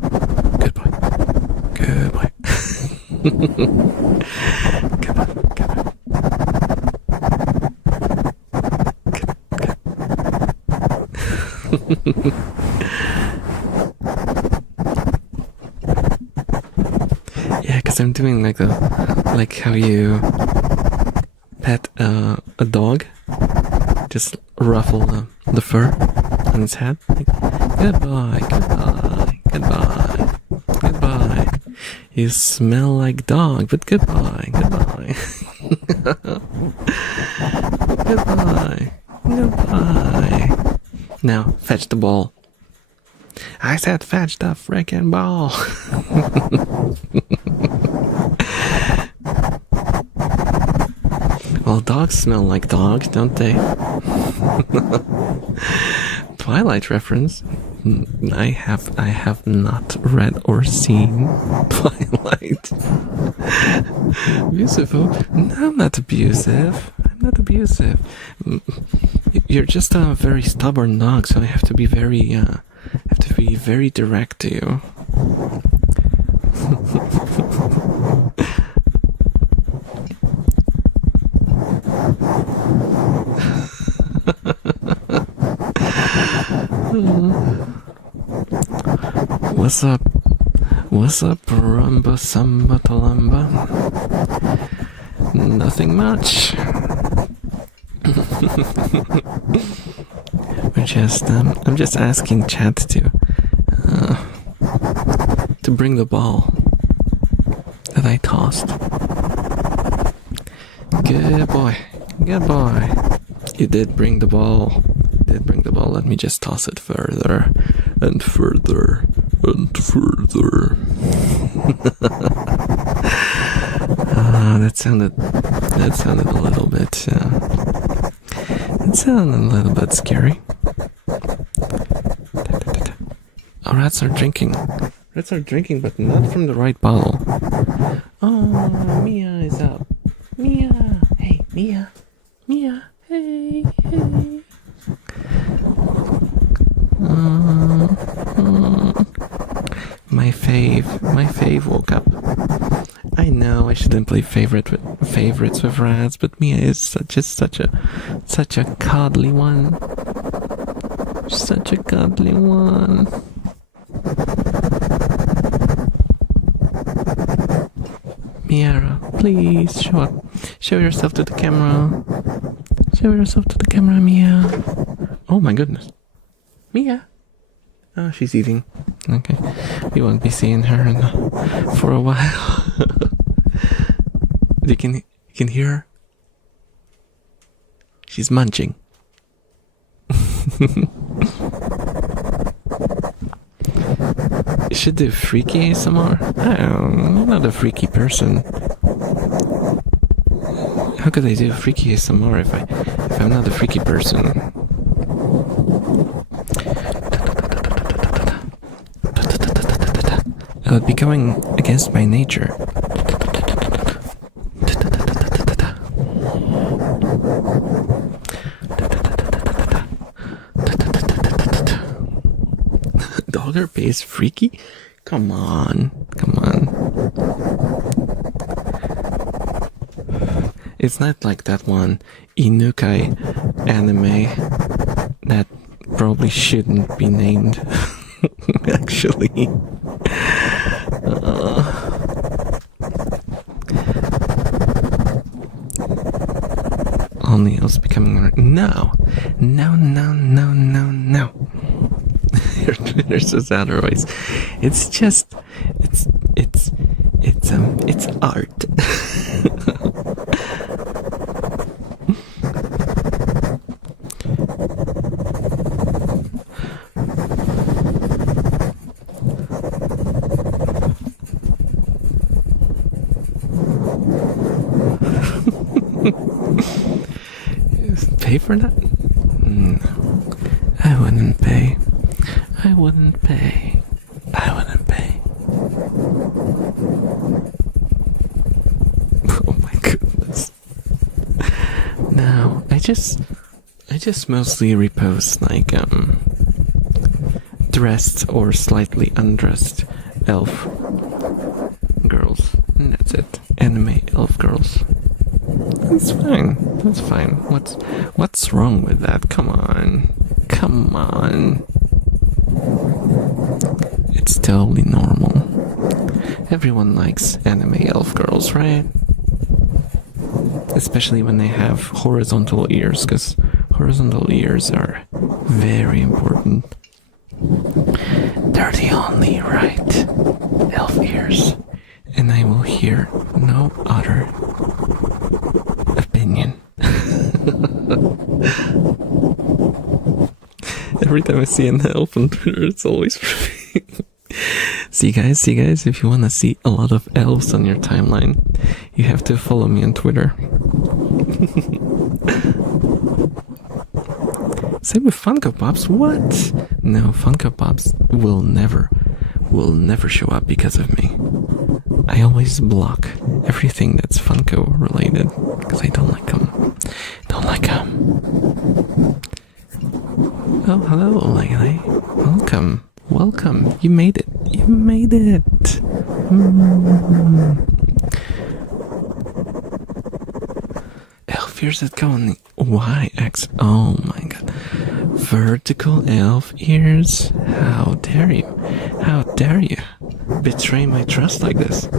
Yeah, because I'm doing like how you pet a dog, just ruffle the fur on its head. Like, goodbye. You smell like dog, but goodbye. Goodbye. Now, fetch the ball. I said fetch the frickin' ball. Well, dogs smell like dogs, don't they? Twilight reference. I have not read or seen Twilight. Abusive? No, I'm not abusive. You're just a very stubborn dog, so I have to be very direct to you. What's up, rumba samba talamba? Nothing much. I'm just asking chat to bring the ball that I tossed. Good boy. You did bring the ball. Let me just toss it further and further and further. That sounded a little bit. It sounded a little bit scary. Oh, rats are drinking, but not from the right bottle. Oh, Mia is up. Mia, hey, Mia, hey. My fave woke up. I know I shouldn't play favorites with rats, but Mia is such a cuddly one. Such a cuddly one. Miara, please show up. Show yourself to the camera. Mia. Oh my goodness. Mia. Oh, she's eating. Okay. We won't be seeing her for a while. You can hear her? She's munching. should do freaky ASMR? I'm not a freaky person. How could I do freaky ASMR if I'm not a freaky person? I would be going against my nature. Dollar pays freaky? Come on. It's not like that one Inukai anime that probably shouldn't be named. Actually. Only else becoming no. Your Twitter's just otherwise. It's just it's art. Pay for that? No, I wouldn't pay. Oh my goodness. No, I just mostly repost like dressed or slightly undressed elf girls, and that's it. Anime elf girls. That's fine. What's wrong with that? Come on. It's totally normal. Everyone likes anime elf girls, right? Especially when they have horizontal ears, because horizontal ears are very important. They're the only right elf ears, and I will hear no other opinion. Every time I see an elf on Twitter, it's always for me. See guys, if you want to see a lot of elves on your timeline, you have to follow me on Twitter. Same with Funko Pops. What? No, Funko Pops will never show up because of me. I always block everything that's Funko related because I don't like them. Oh, hello, Lily. Welcome. You made it. Elf ears that go on the Y-axis. Oh my god. Vertical elf ears? How dare you? Betray my trust like this.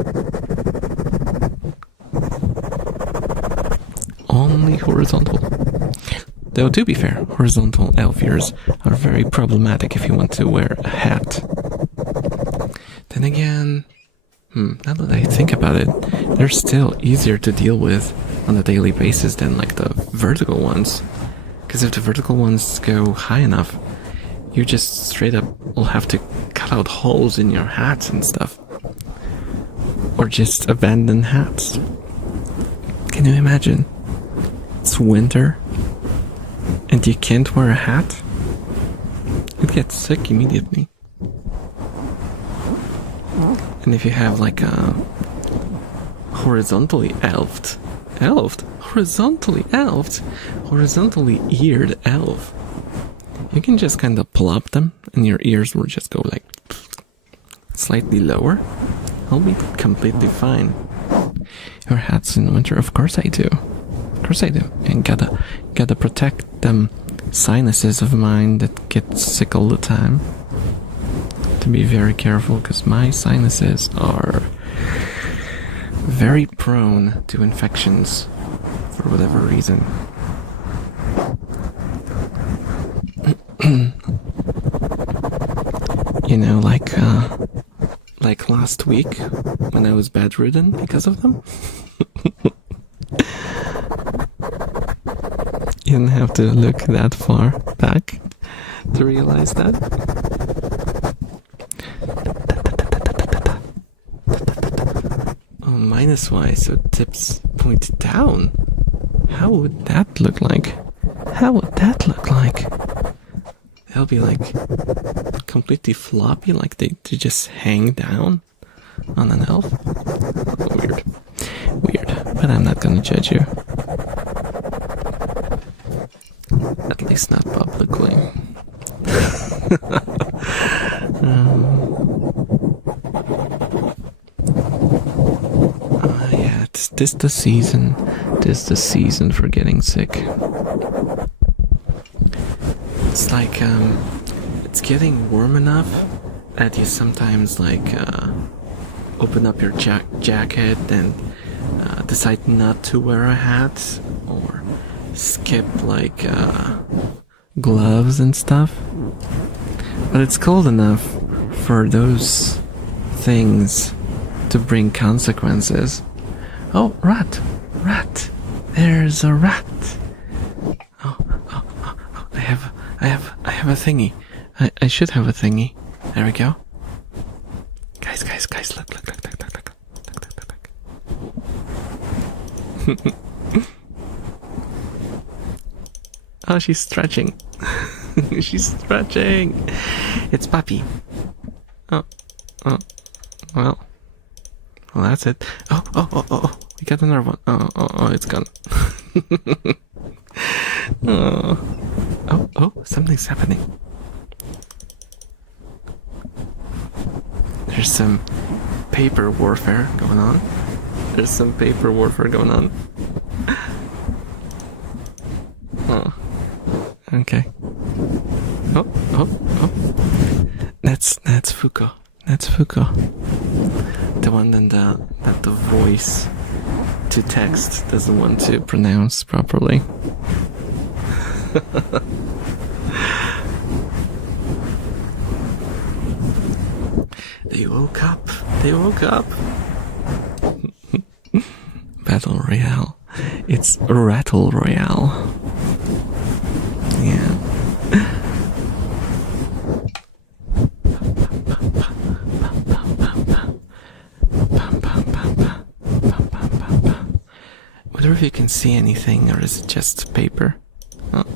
Only horizontal. Though, to be fair, horizontal elf ears are very problematic if you want to wear a hat. Then again, now that I think about it, they're still easier to deal with on a daily basis than like the vertical ones. Because if the vertical ones go high enough, you just straight up will have to cut out holes in your hats and stuff. Or just abandon hats. Can you imagine? It's winter and you can't wear a hat? You'd get sick immediately. And if you have like a horizontally horizontally eared elf, you can just kind of plop them and your ears will just go like slightly lower. I'll be completely fine. Your hats in winter? Of course I do. And gotta protect them sinuses of mine that get sick all the time. To be very careful, because my sinuses are very prone to infections for whatever reason. You know, like last week when I was bedridden because of them. You didn't have to look that far back to realize that. this way, so tips point down. How would that look like? How would that look like? They'll be like completely floppy, like they just hang down on an elf. Weird. Weird. But I'm not gonna judge you. At least not publicly. Yeah, this the season. This the season for getting sick. It's like it's getting warm enough that you sometimes like open up your jacket and decide not to wear a hat or skip like gloves and stuff. But it's cold enough for those things to bring consequences. Oh, rat! Rat! There's a rat! Oh, I have a thingy. I should have a thingy. There we go. Guys, look. Oh, she's stretching. She's stretching. It's Puppy. Oh, well, that's it. Oh, we got another one. Oh, it's gone. Oh, something's happening. There's some paper warfare going on. Oh, okay. Oh. That's Fuko. The one that the voice to text doesn't want to pronounce properly. They woke up. Battle Royale. It's Rattle Royale. Yeah. Wonder if you can see anything, or is it just paper? Oh,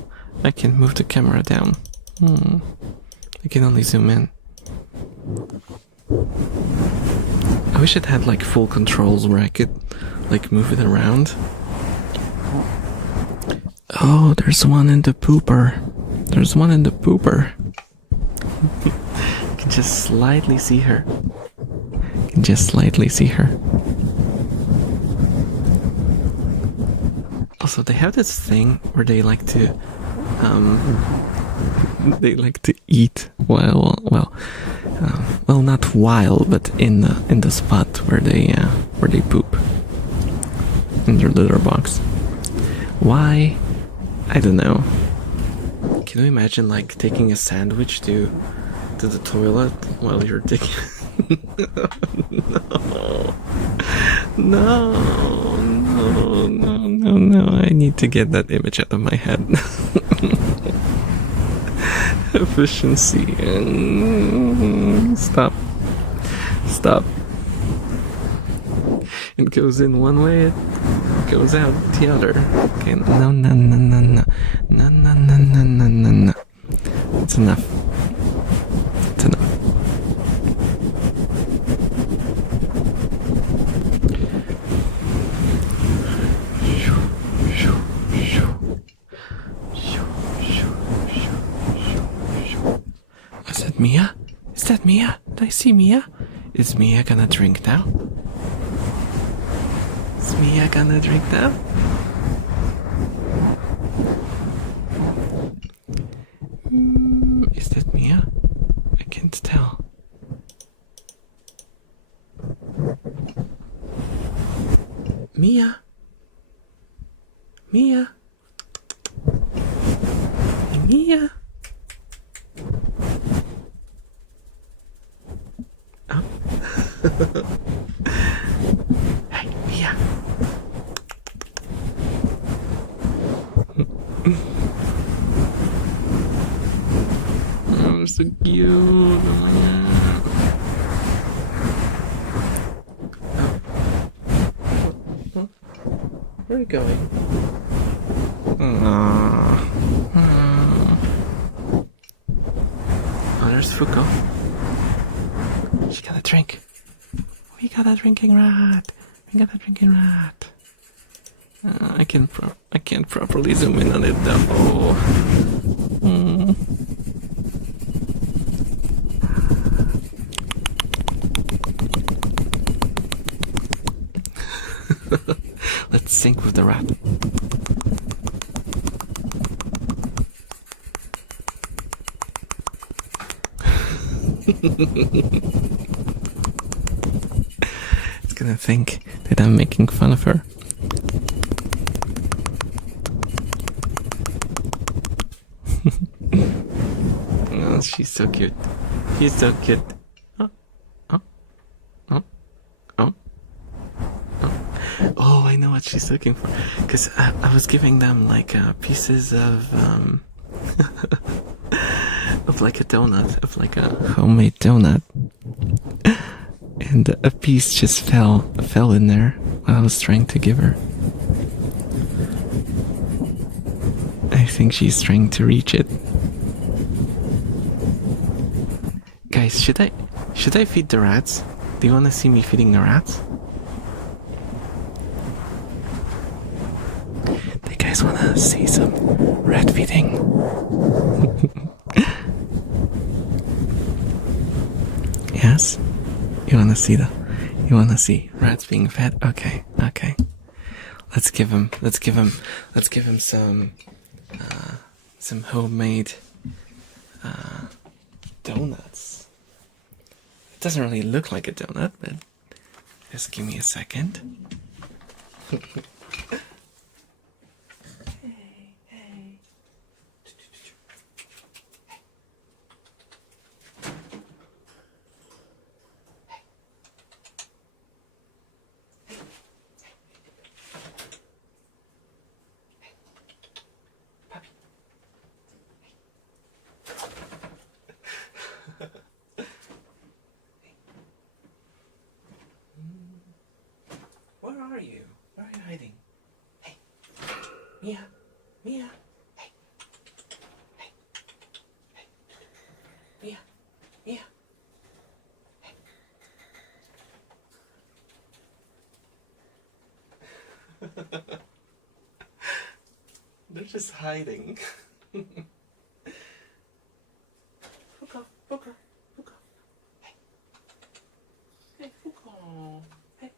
I can move the camera down. I can only zoom in. I wish it had like full controls where I could like move it around. Oh, there's one in the pooper. You can just slightly see her. Also, they have this thing where they like to eat while not while, but in the spot where they poop in their litter box. Why? I don't know. Can you imagine like taking a sandwich to the toilet while you're taking? No. I need to get that image out of my head. Efficiency. Stop. It goes in one way, it goes out the other. Okay, no. It's enough. Mia? Is that Mia? Did I see Mia? Is Mia gonna drink now? Is that Mia? I can't tell. Mia? Mia? Oh. Hey, Mia. Oh, so cute. you going? Aww. Oh, there's Fuko. She got a drink. We got a drinking rat. We got a drinking rat. I can't properly zoom in on it though. Let's sync with the rat. It's gonna think that I'm making fun of her. Oh, she's so cute. She's so cute. Oh, I know what she's looking for. Because I was giving them like pieces of of like a donut, of like a homemade donut. And a piece just fell in there while I was trying to give her. I think she's trying to reach it. Guys, should I feed the rats? Do you want to see me feeding the rats? Do you guys want to see some rat feeding? Yes? You want to see rats being fed? Okay. Let's give him some homemade donuts. It doesn't really look like a donut, but just give me a second. Hey. Where are you? Where are you hiding? Hey, Mia, hey, Mia, hey. They're just hiding. Fuka. Hey, Fuka. Hey.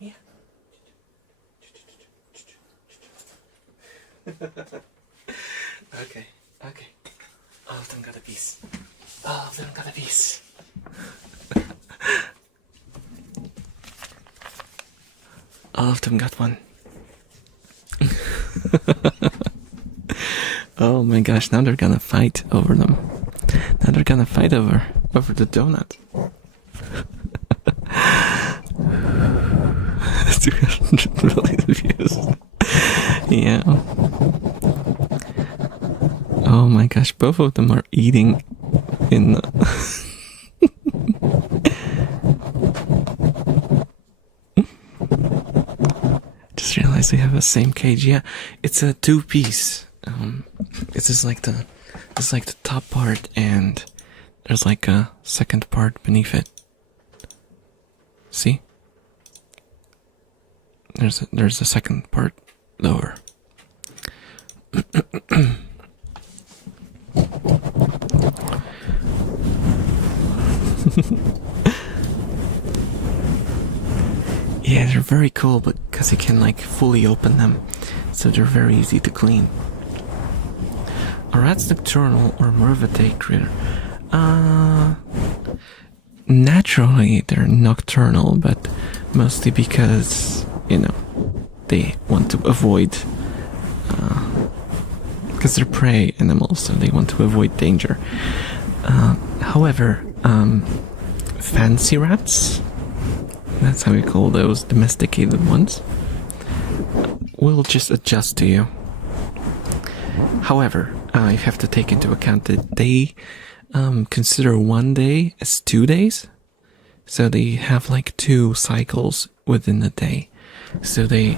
Yeah. Okay. All of them got a piece. All of them got one. Oh my gosh, now they're gonna fight over them. Now they're gonna fight over the donut. 200 million views. Yeah. Oh my gosh, both of them are eating in the Just realized we have the same cage. Yeah, it's a two-piece. It's just like the top part, and there's like a second part beneath it. See? There's a second part lower. Yeah, they're very cool, but because you can like fully open them, so they're very easy to clean. Are rats nocturnal or more of a day critter? Naturally they're nocturnal, but mostly because, they want to avoid, because they're prey animals, so they want to avoid danger. However, fancy rats, that's how we call those domesticated ones, will just adjust to you. However, you have to take into account that they consider one day as 2 days. So they have like 2 cycles within a day. So they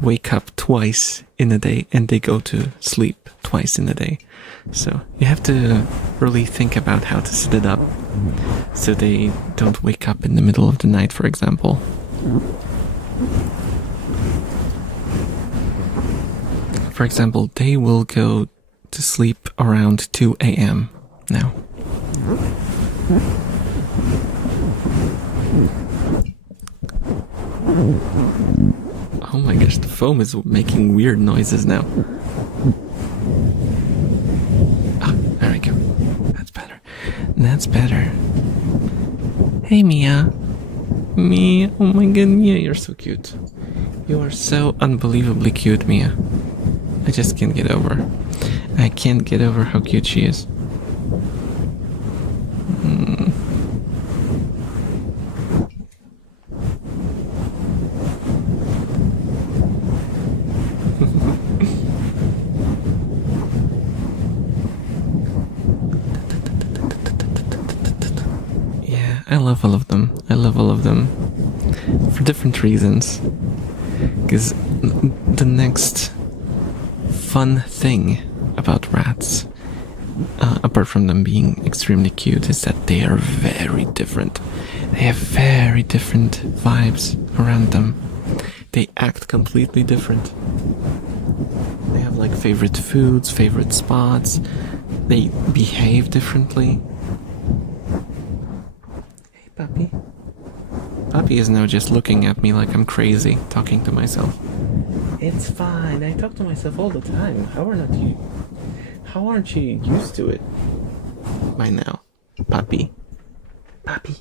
wake up twice in a day and they go to sleep twice in a day. So you have to really think about how to set it up so they don't wake up in the middle of the night, for example. For example, they will go to sleep around 2 a.m. now. Oh my gosh, the foam is making weird noises now. Ah, there we go. That's better. That's better. Hey, Mia. Mia, oh my god, Mia, you're so cute. You are so unbelievably cute, Mia. I just can't get over. I can't get over how cute she is. Yeah, I love all of them. I love all of them. For different reasons. Because the next fun thing about rats, apart from them being extremely cute, is that they are very different. They have very different vibes around them. They act completely different. They have like favorite foods, favorite spots. They behave differently. Hey, puppy. Puppy is now just looking at me like I'm crazy, talking to myself. It's fine. I talk to myself all the time. How aren't you used to it by now, puppy? Puppy.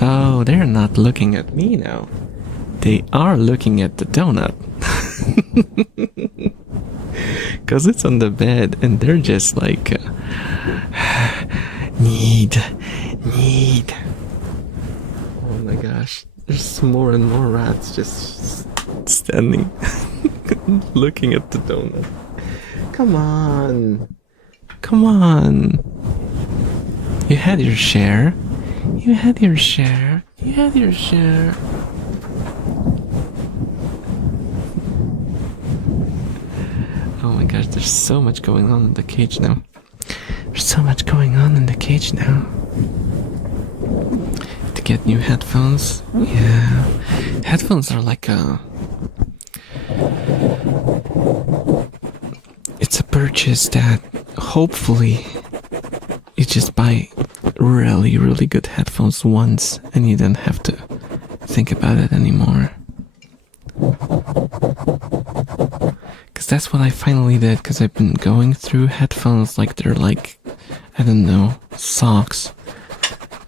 Oh, they're not looking at me now. They are looking at the donut. Cause it's on the bed and they're just like need. Oh my gosh. There's more and more rats just standing looking at the donut. Come on. You had your share. Oh my gosh, there's so much going on in the cage now. To get new headphones. Yeah. Headphones are like it's a purchase that hopefully you just buy really, really good headphones once and you don't have to think about it anymore. Because that's what I finally did, because I've been going through headphones like they're like, I don't know, socks.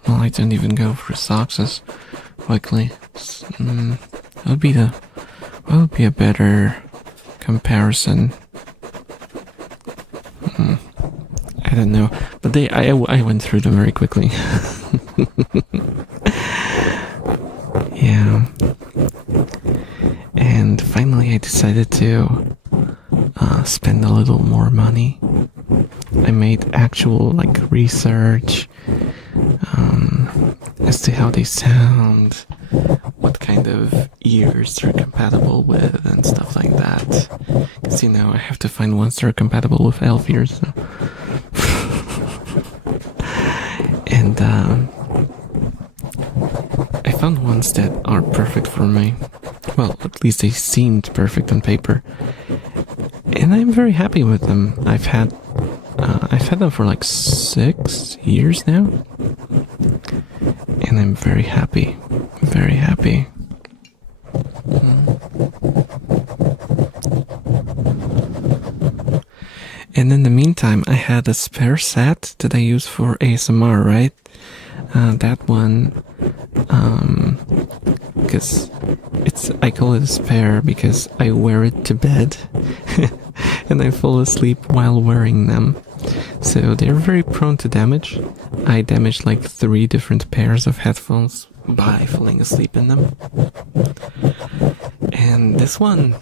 Well, I don't even go for socks as quickly. What would be a better comparison? I don't know, but I went through them very quickly. Yeah. And finally I decided to spend a little more money. I made actual like research as to how they sound, what kind of ears they're compatible with and stuff like that. Because you know, I have to find ones that are compatible with elf ears. So. And I found ones that are perfect for me. Well, at least they seemed perfect on paper. And I'm very happy with them. I've had them for like 6 years now. And I'm very happy. Very happy. And in the meantime, I had a spare set that I use for ASMR, right? That one, because I call it a spare because I wear it to bed and I fall asleep while wearing them. So they're very prone to damage. I damaged like 3 different pairs of headphones by falling asleep in them. And this one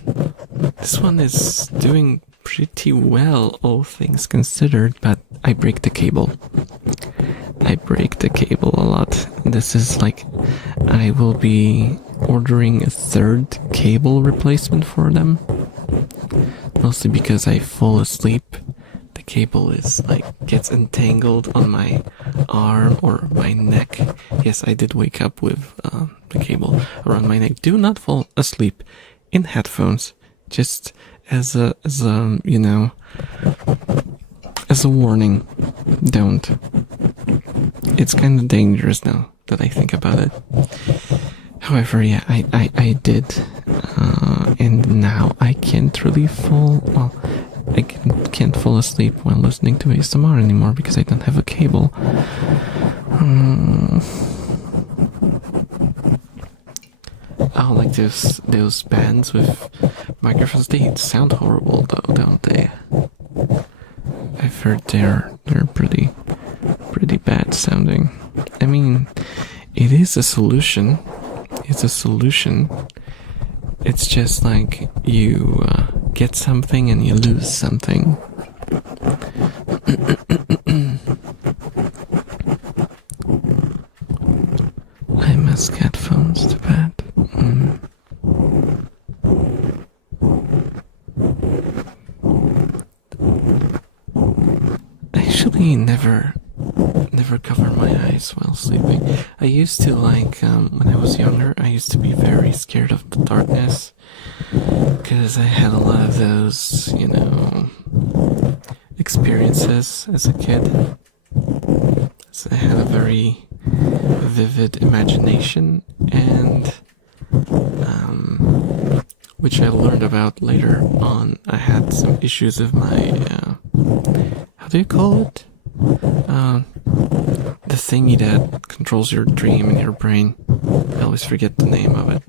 is doing pretty well, all things considered, but I break the cable. I break the cable a lot. This is like, I will be ordering a third cable replacement for them. Mostly because I fall asleep. The cable is like, gets entangled on my arm or my neck. Yes, I did wake up with the cable around my neck. Do not fall asleep in headphones. Just as a you know, as a warning, don't. It's kind of dangerous now that I think about it. However, yeah, I did, and now I can't really I can't fall asleep while listening to ASMR anymore because I don't have a cable. Oh, like those bands with microphones, they sound horrible though, don't they? I've heard they're pretty bad sounding. I mean, it is a solution. It's a solution. It's just like you get something and you lose something. I must get phones to bed. I actually never cover my eyes while sleeping. I used to, like, when I was younger, I used to be very scared of the darkness because I had a lot of those, you know, experiences as a kid. So I had a very vivid imagination, and which I learned about later on. I had some issues with my how do you call it? The thingy that controls your dream in your brain. I always forget the name of it.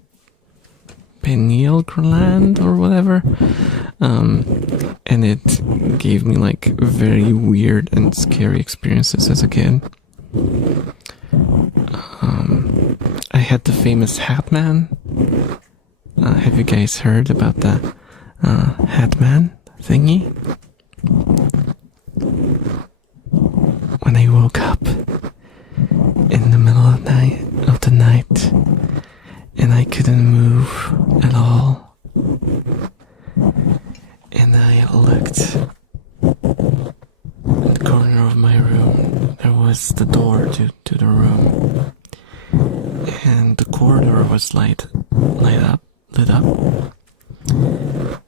Pineal gland or whatever. And it gave me like very weird and scary experiences as a kid. I had the famous Hat Man. Have you guys heard about the Hat Man thingy? When I woke up in the middle of the night and I couldn't move at all, and I looked in the corner of my room. There was the door to the room, and the corridor was lit up,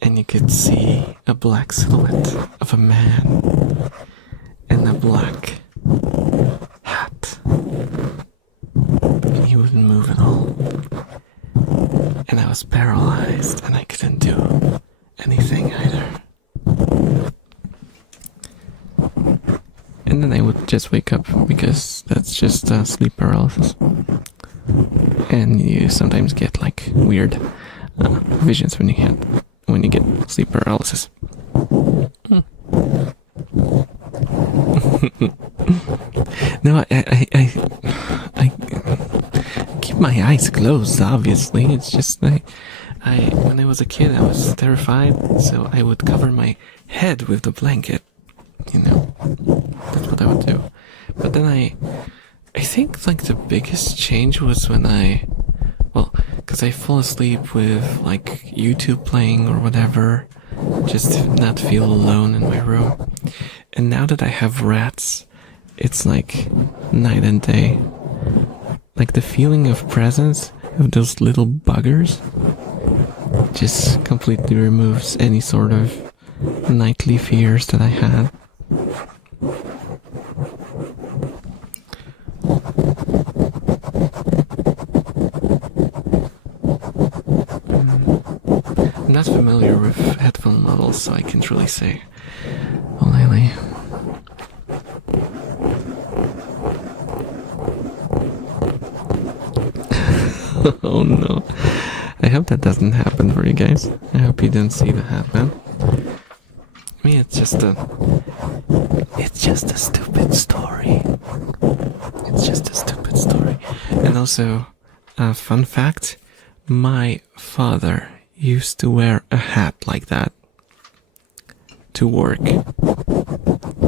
and you could see a black silhouette of a man in a black hat. He wouldn't move at all, and I was paralyzed, and I couldn't do anything either. And then I would just wake up because that's just sleep paralysis, and you sometimes get like weird visions when you get sleep paralysis. No, I keep my eyes closed, obviously. It's just when I was a kid, I was terrified, so I would cover my head with the blanket, you know. That's what I would do. But then I think like the biggest change was when because I fall asleep with like YouTube playing or whatever, just to not feel alone in my room. And now that I have rats, it's like night and day. Like the feeling of presence of those little buggers just completely removes any sort of nightly fears that I had. I'm not familiar with headphone models, so I can't really say. Well, lately. Oh no. I hope that doesn't happen for you guys. I hope you didn't see the Hatman. I mean, it's just a stupid story. It's just a stupid story. And also, fun fact, my father used to wear a hat like that. to work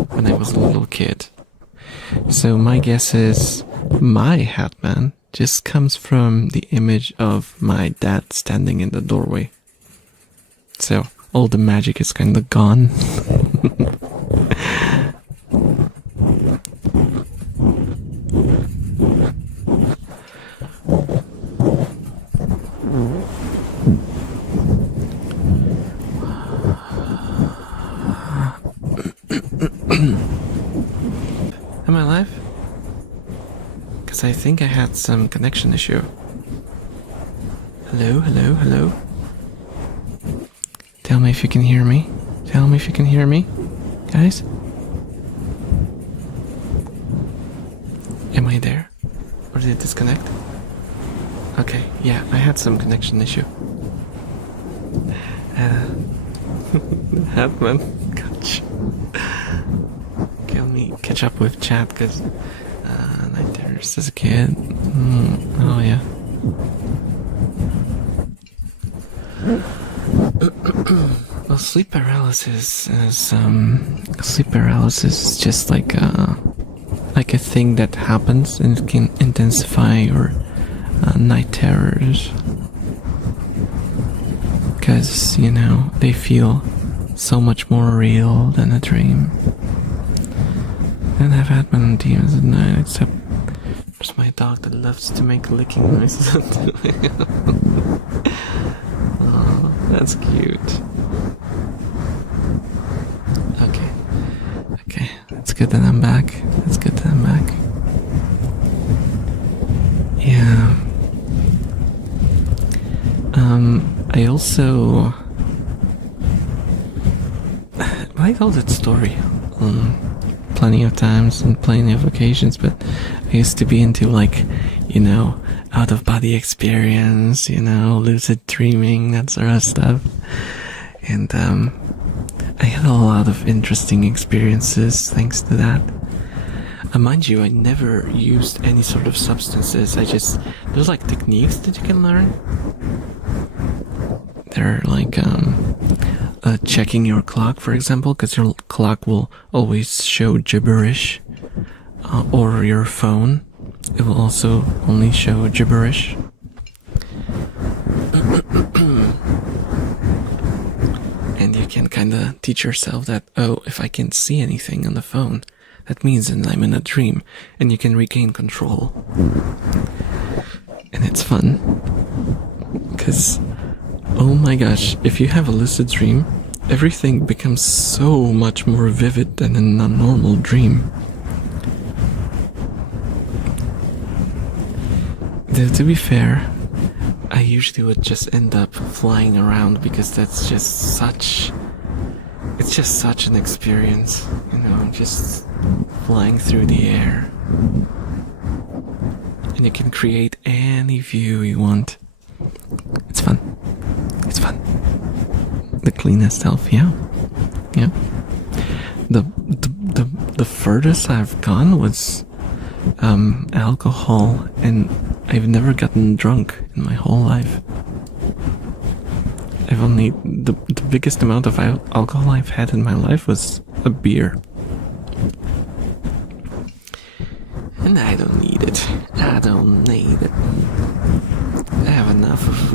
when I was a little kid. So my guess is my Hatman just comes from the image of my dad standing in the doorway. So all the magic is kind of gone. Am I alive? Because I think I had some connection issue. Hello, hello, hello. Tell me if you can hear me. Tell me if you can hear me, guys. Am I there? Or did it disconnect? Okay, yeah, I had some connection issue. Hatman, catch. Let me catch up with chat, because night terrors as a kid. Oh yeah. Well, sleep paralysis is just like a thing that happens, and it can intensify your night terrors, because they feel so much more real than a dream. And I've had my demons at night, except there's my dog that loves to make licking noises. Oh, that's cute. Okay, that's good that I'm back. Yeah. I also I told that story plenty of times and plenty of occasions, but I used to be into out of body experience, lucid dreaming, that sort of stuff. And I had a lot of interesting experiences thanks to that. Mind you, I never used any sort of substances. There's techniques that you can learn. They're checking your clock, for example, because your clock will always show gibberish, or your phone, it will also only show gibberish. And you can kind of teach yourself that, if I can't see anything on the phone, that means that I'm in a dream, and you can regain control. And it's fun, because, oh my gosh, if you have a lucid dream, everything becomes so much more vivid than in a normal dream. To be fair, I usually would just end up flying around, because it's just such an experience, just flying through the air. And you can create any view you want. It's fun. The cleanest elf, yeah. The furthest I've gone was alcohol, and I've never gotten drunk in my whole life. The biggest amount of alcohol I've had in my life was a beer. And I don't need it. I have enough of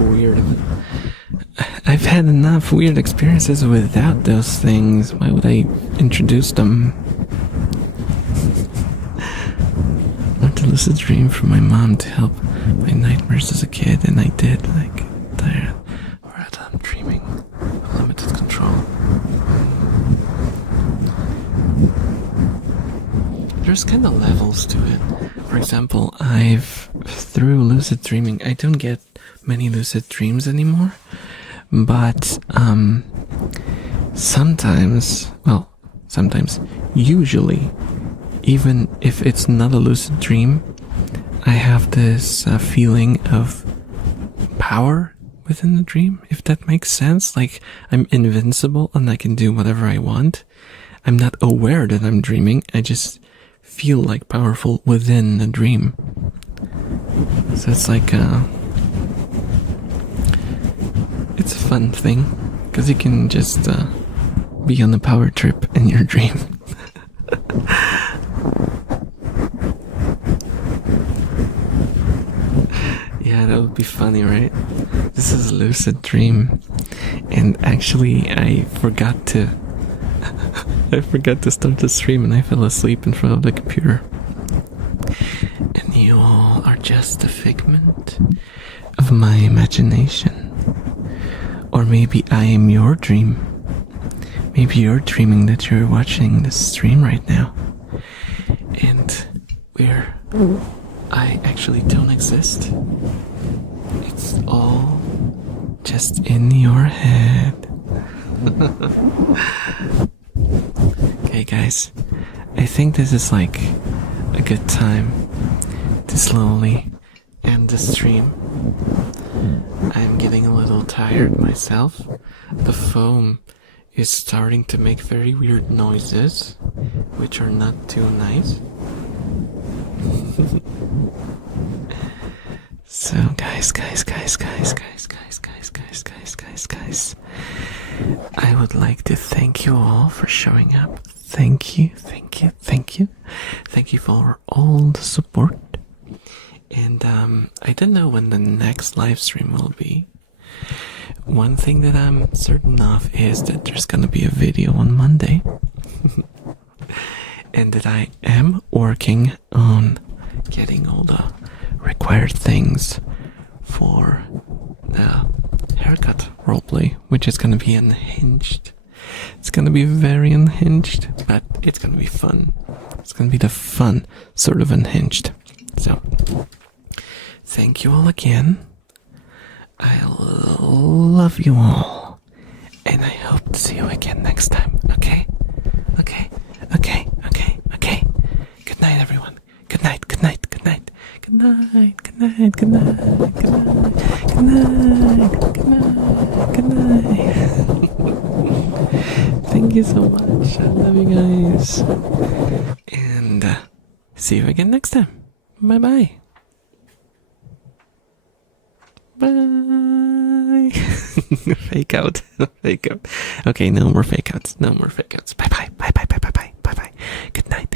I've had enough weird experiences without those things. Why would I introduce them? Learned to lucid dream from my mom to help my nightmares as a kid, and I did, tired. Whereas I'm dreaming of limited control. There's kind of levels to it. For example, through lucid dreaming, I don't get many lucid dreams anymore, but sometimes, usually, even if it's not a lucid dream, I have this feeling of power within the dream, if that makes sense. Like, I'm invincible and I can do whatever I want. I'm not aware that I'm dreaming, I just feel powerful within the dream. So it's it's a fun thing, because you can just be on a power trip in your dream. Yeah, that would be funny, right? This is a lucid dream, and actually I forgot to start the stream, and I fell asleep in front of the computer. And you all are just a figment of my imagination. Or maybe I am your dream. Maybe you're dreaming that you're watching this stream right now, and where I actually don't exist. It's all just in your head. Okay, guys, I think this is like a good time to slowly end the stream. I'm getting a little tired myself. The foam is starting to make very weird noises, which are not too nice. So guys, I would like to thank you all for showing up. Thank you for all the support. And I don't know when the next live stream will be. One thing that I'm certain of is that there's gonna be a video on Monday. And that I am working on getting all the required things for the haircut roleplay, which is gonna be unhinged. It's gonna be very unhinged, but it's gonna be fun. It's gonna be the fun sort of unhinged. So, thank you all again. I love you all, and I hope to see you again next time. Okay. Good night, everyone. Good night. Thank you so much. I love you guys. And see you again next time. Bye. Bye. Fake out. Okay, no more fake outs. Bye. Good night.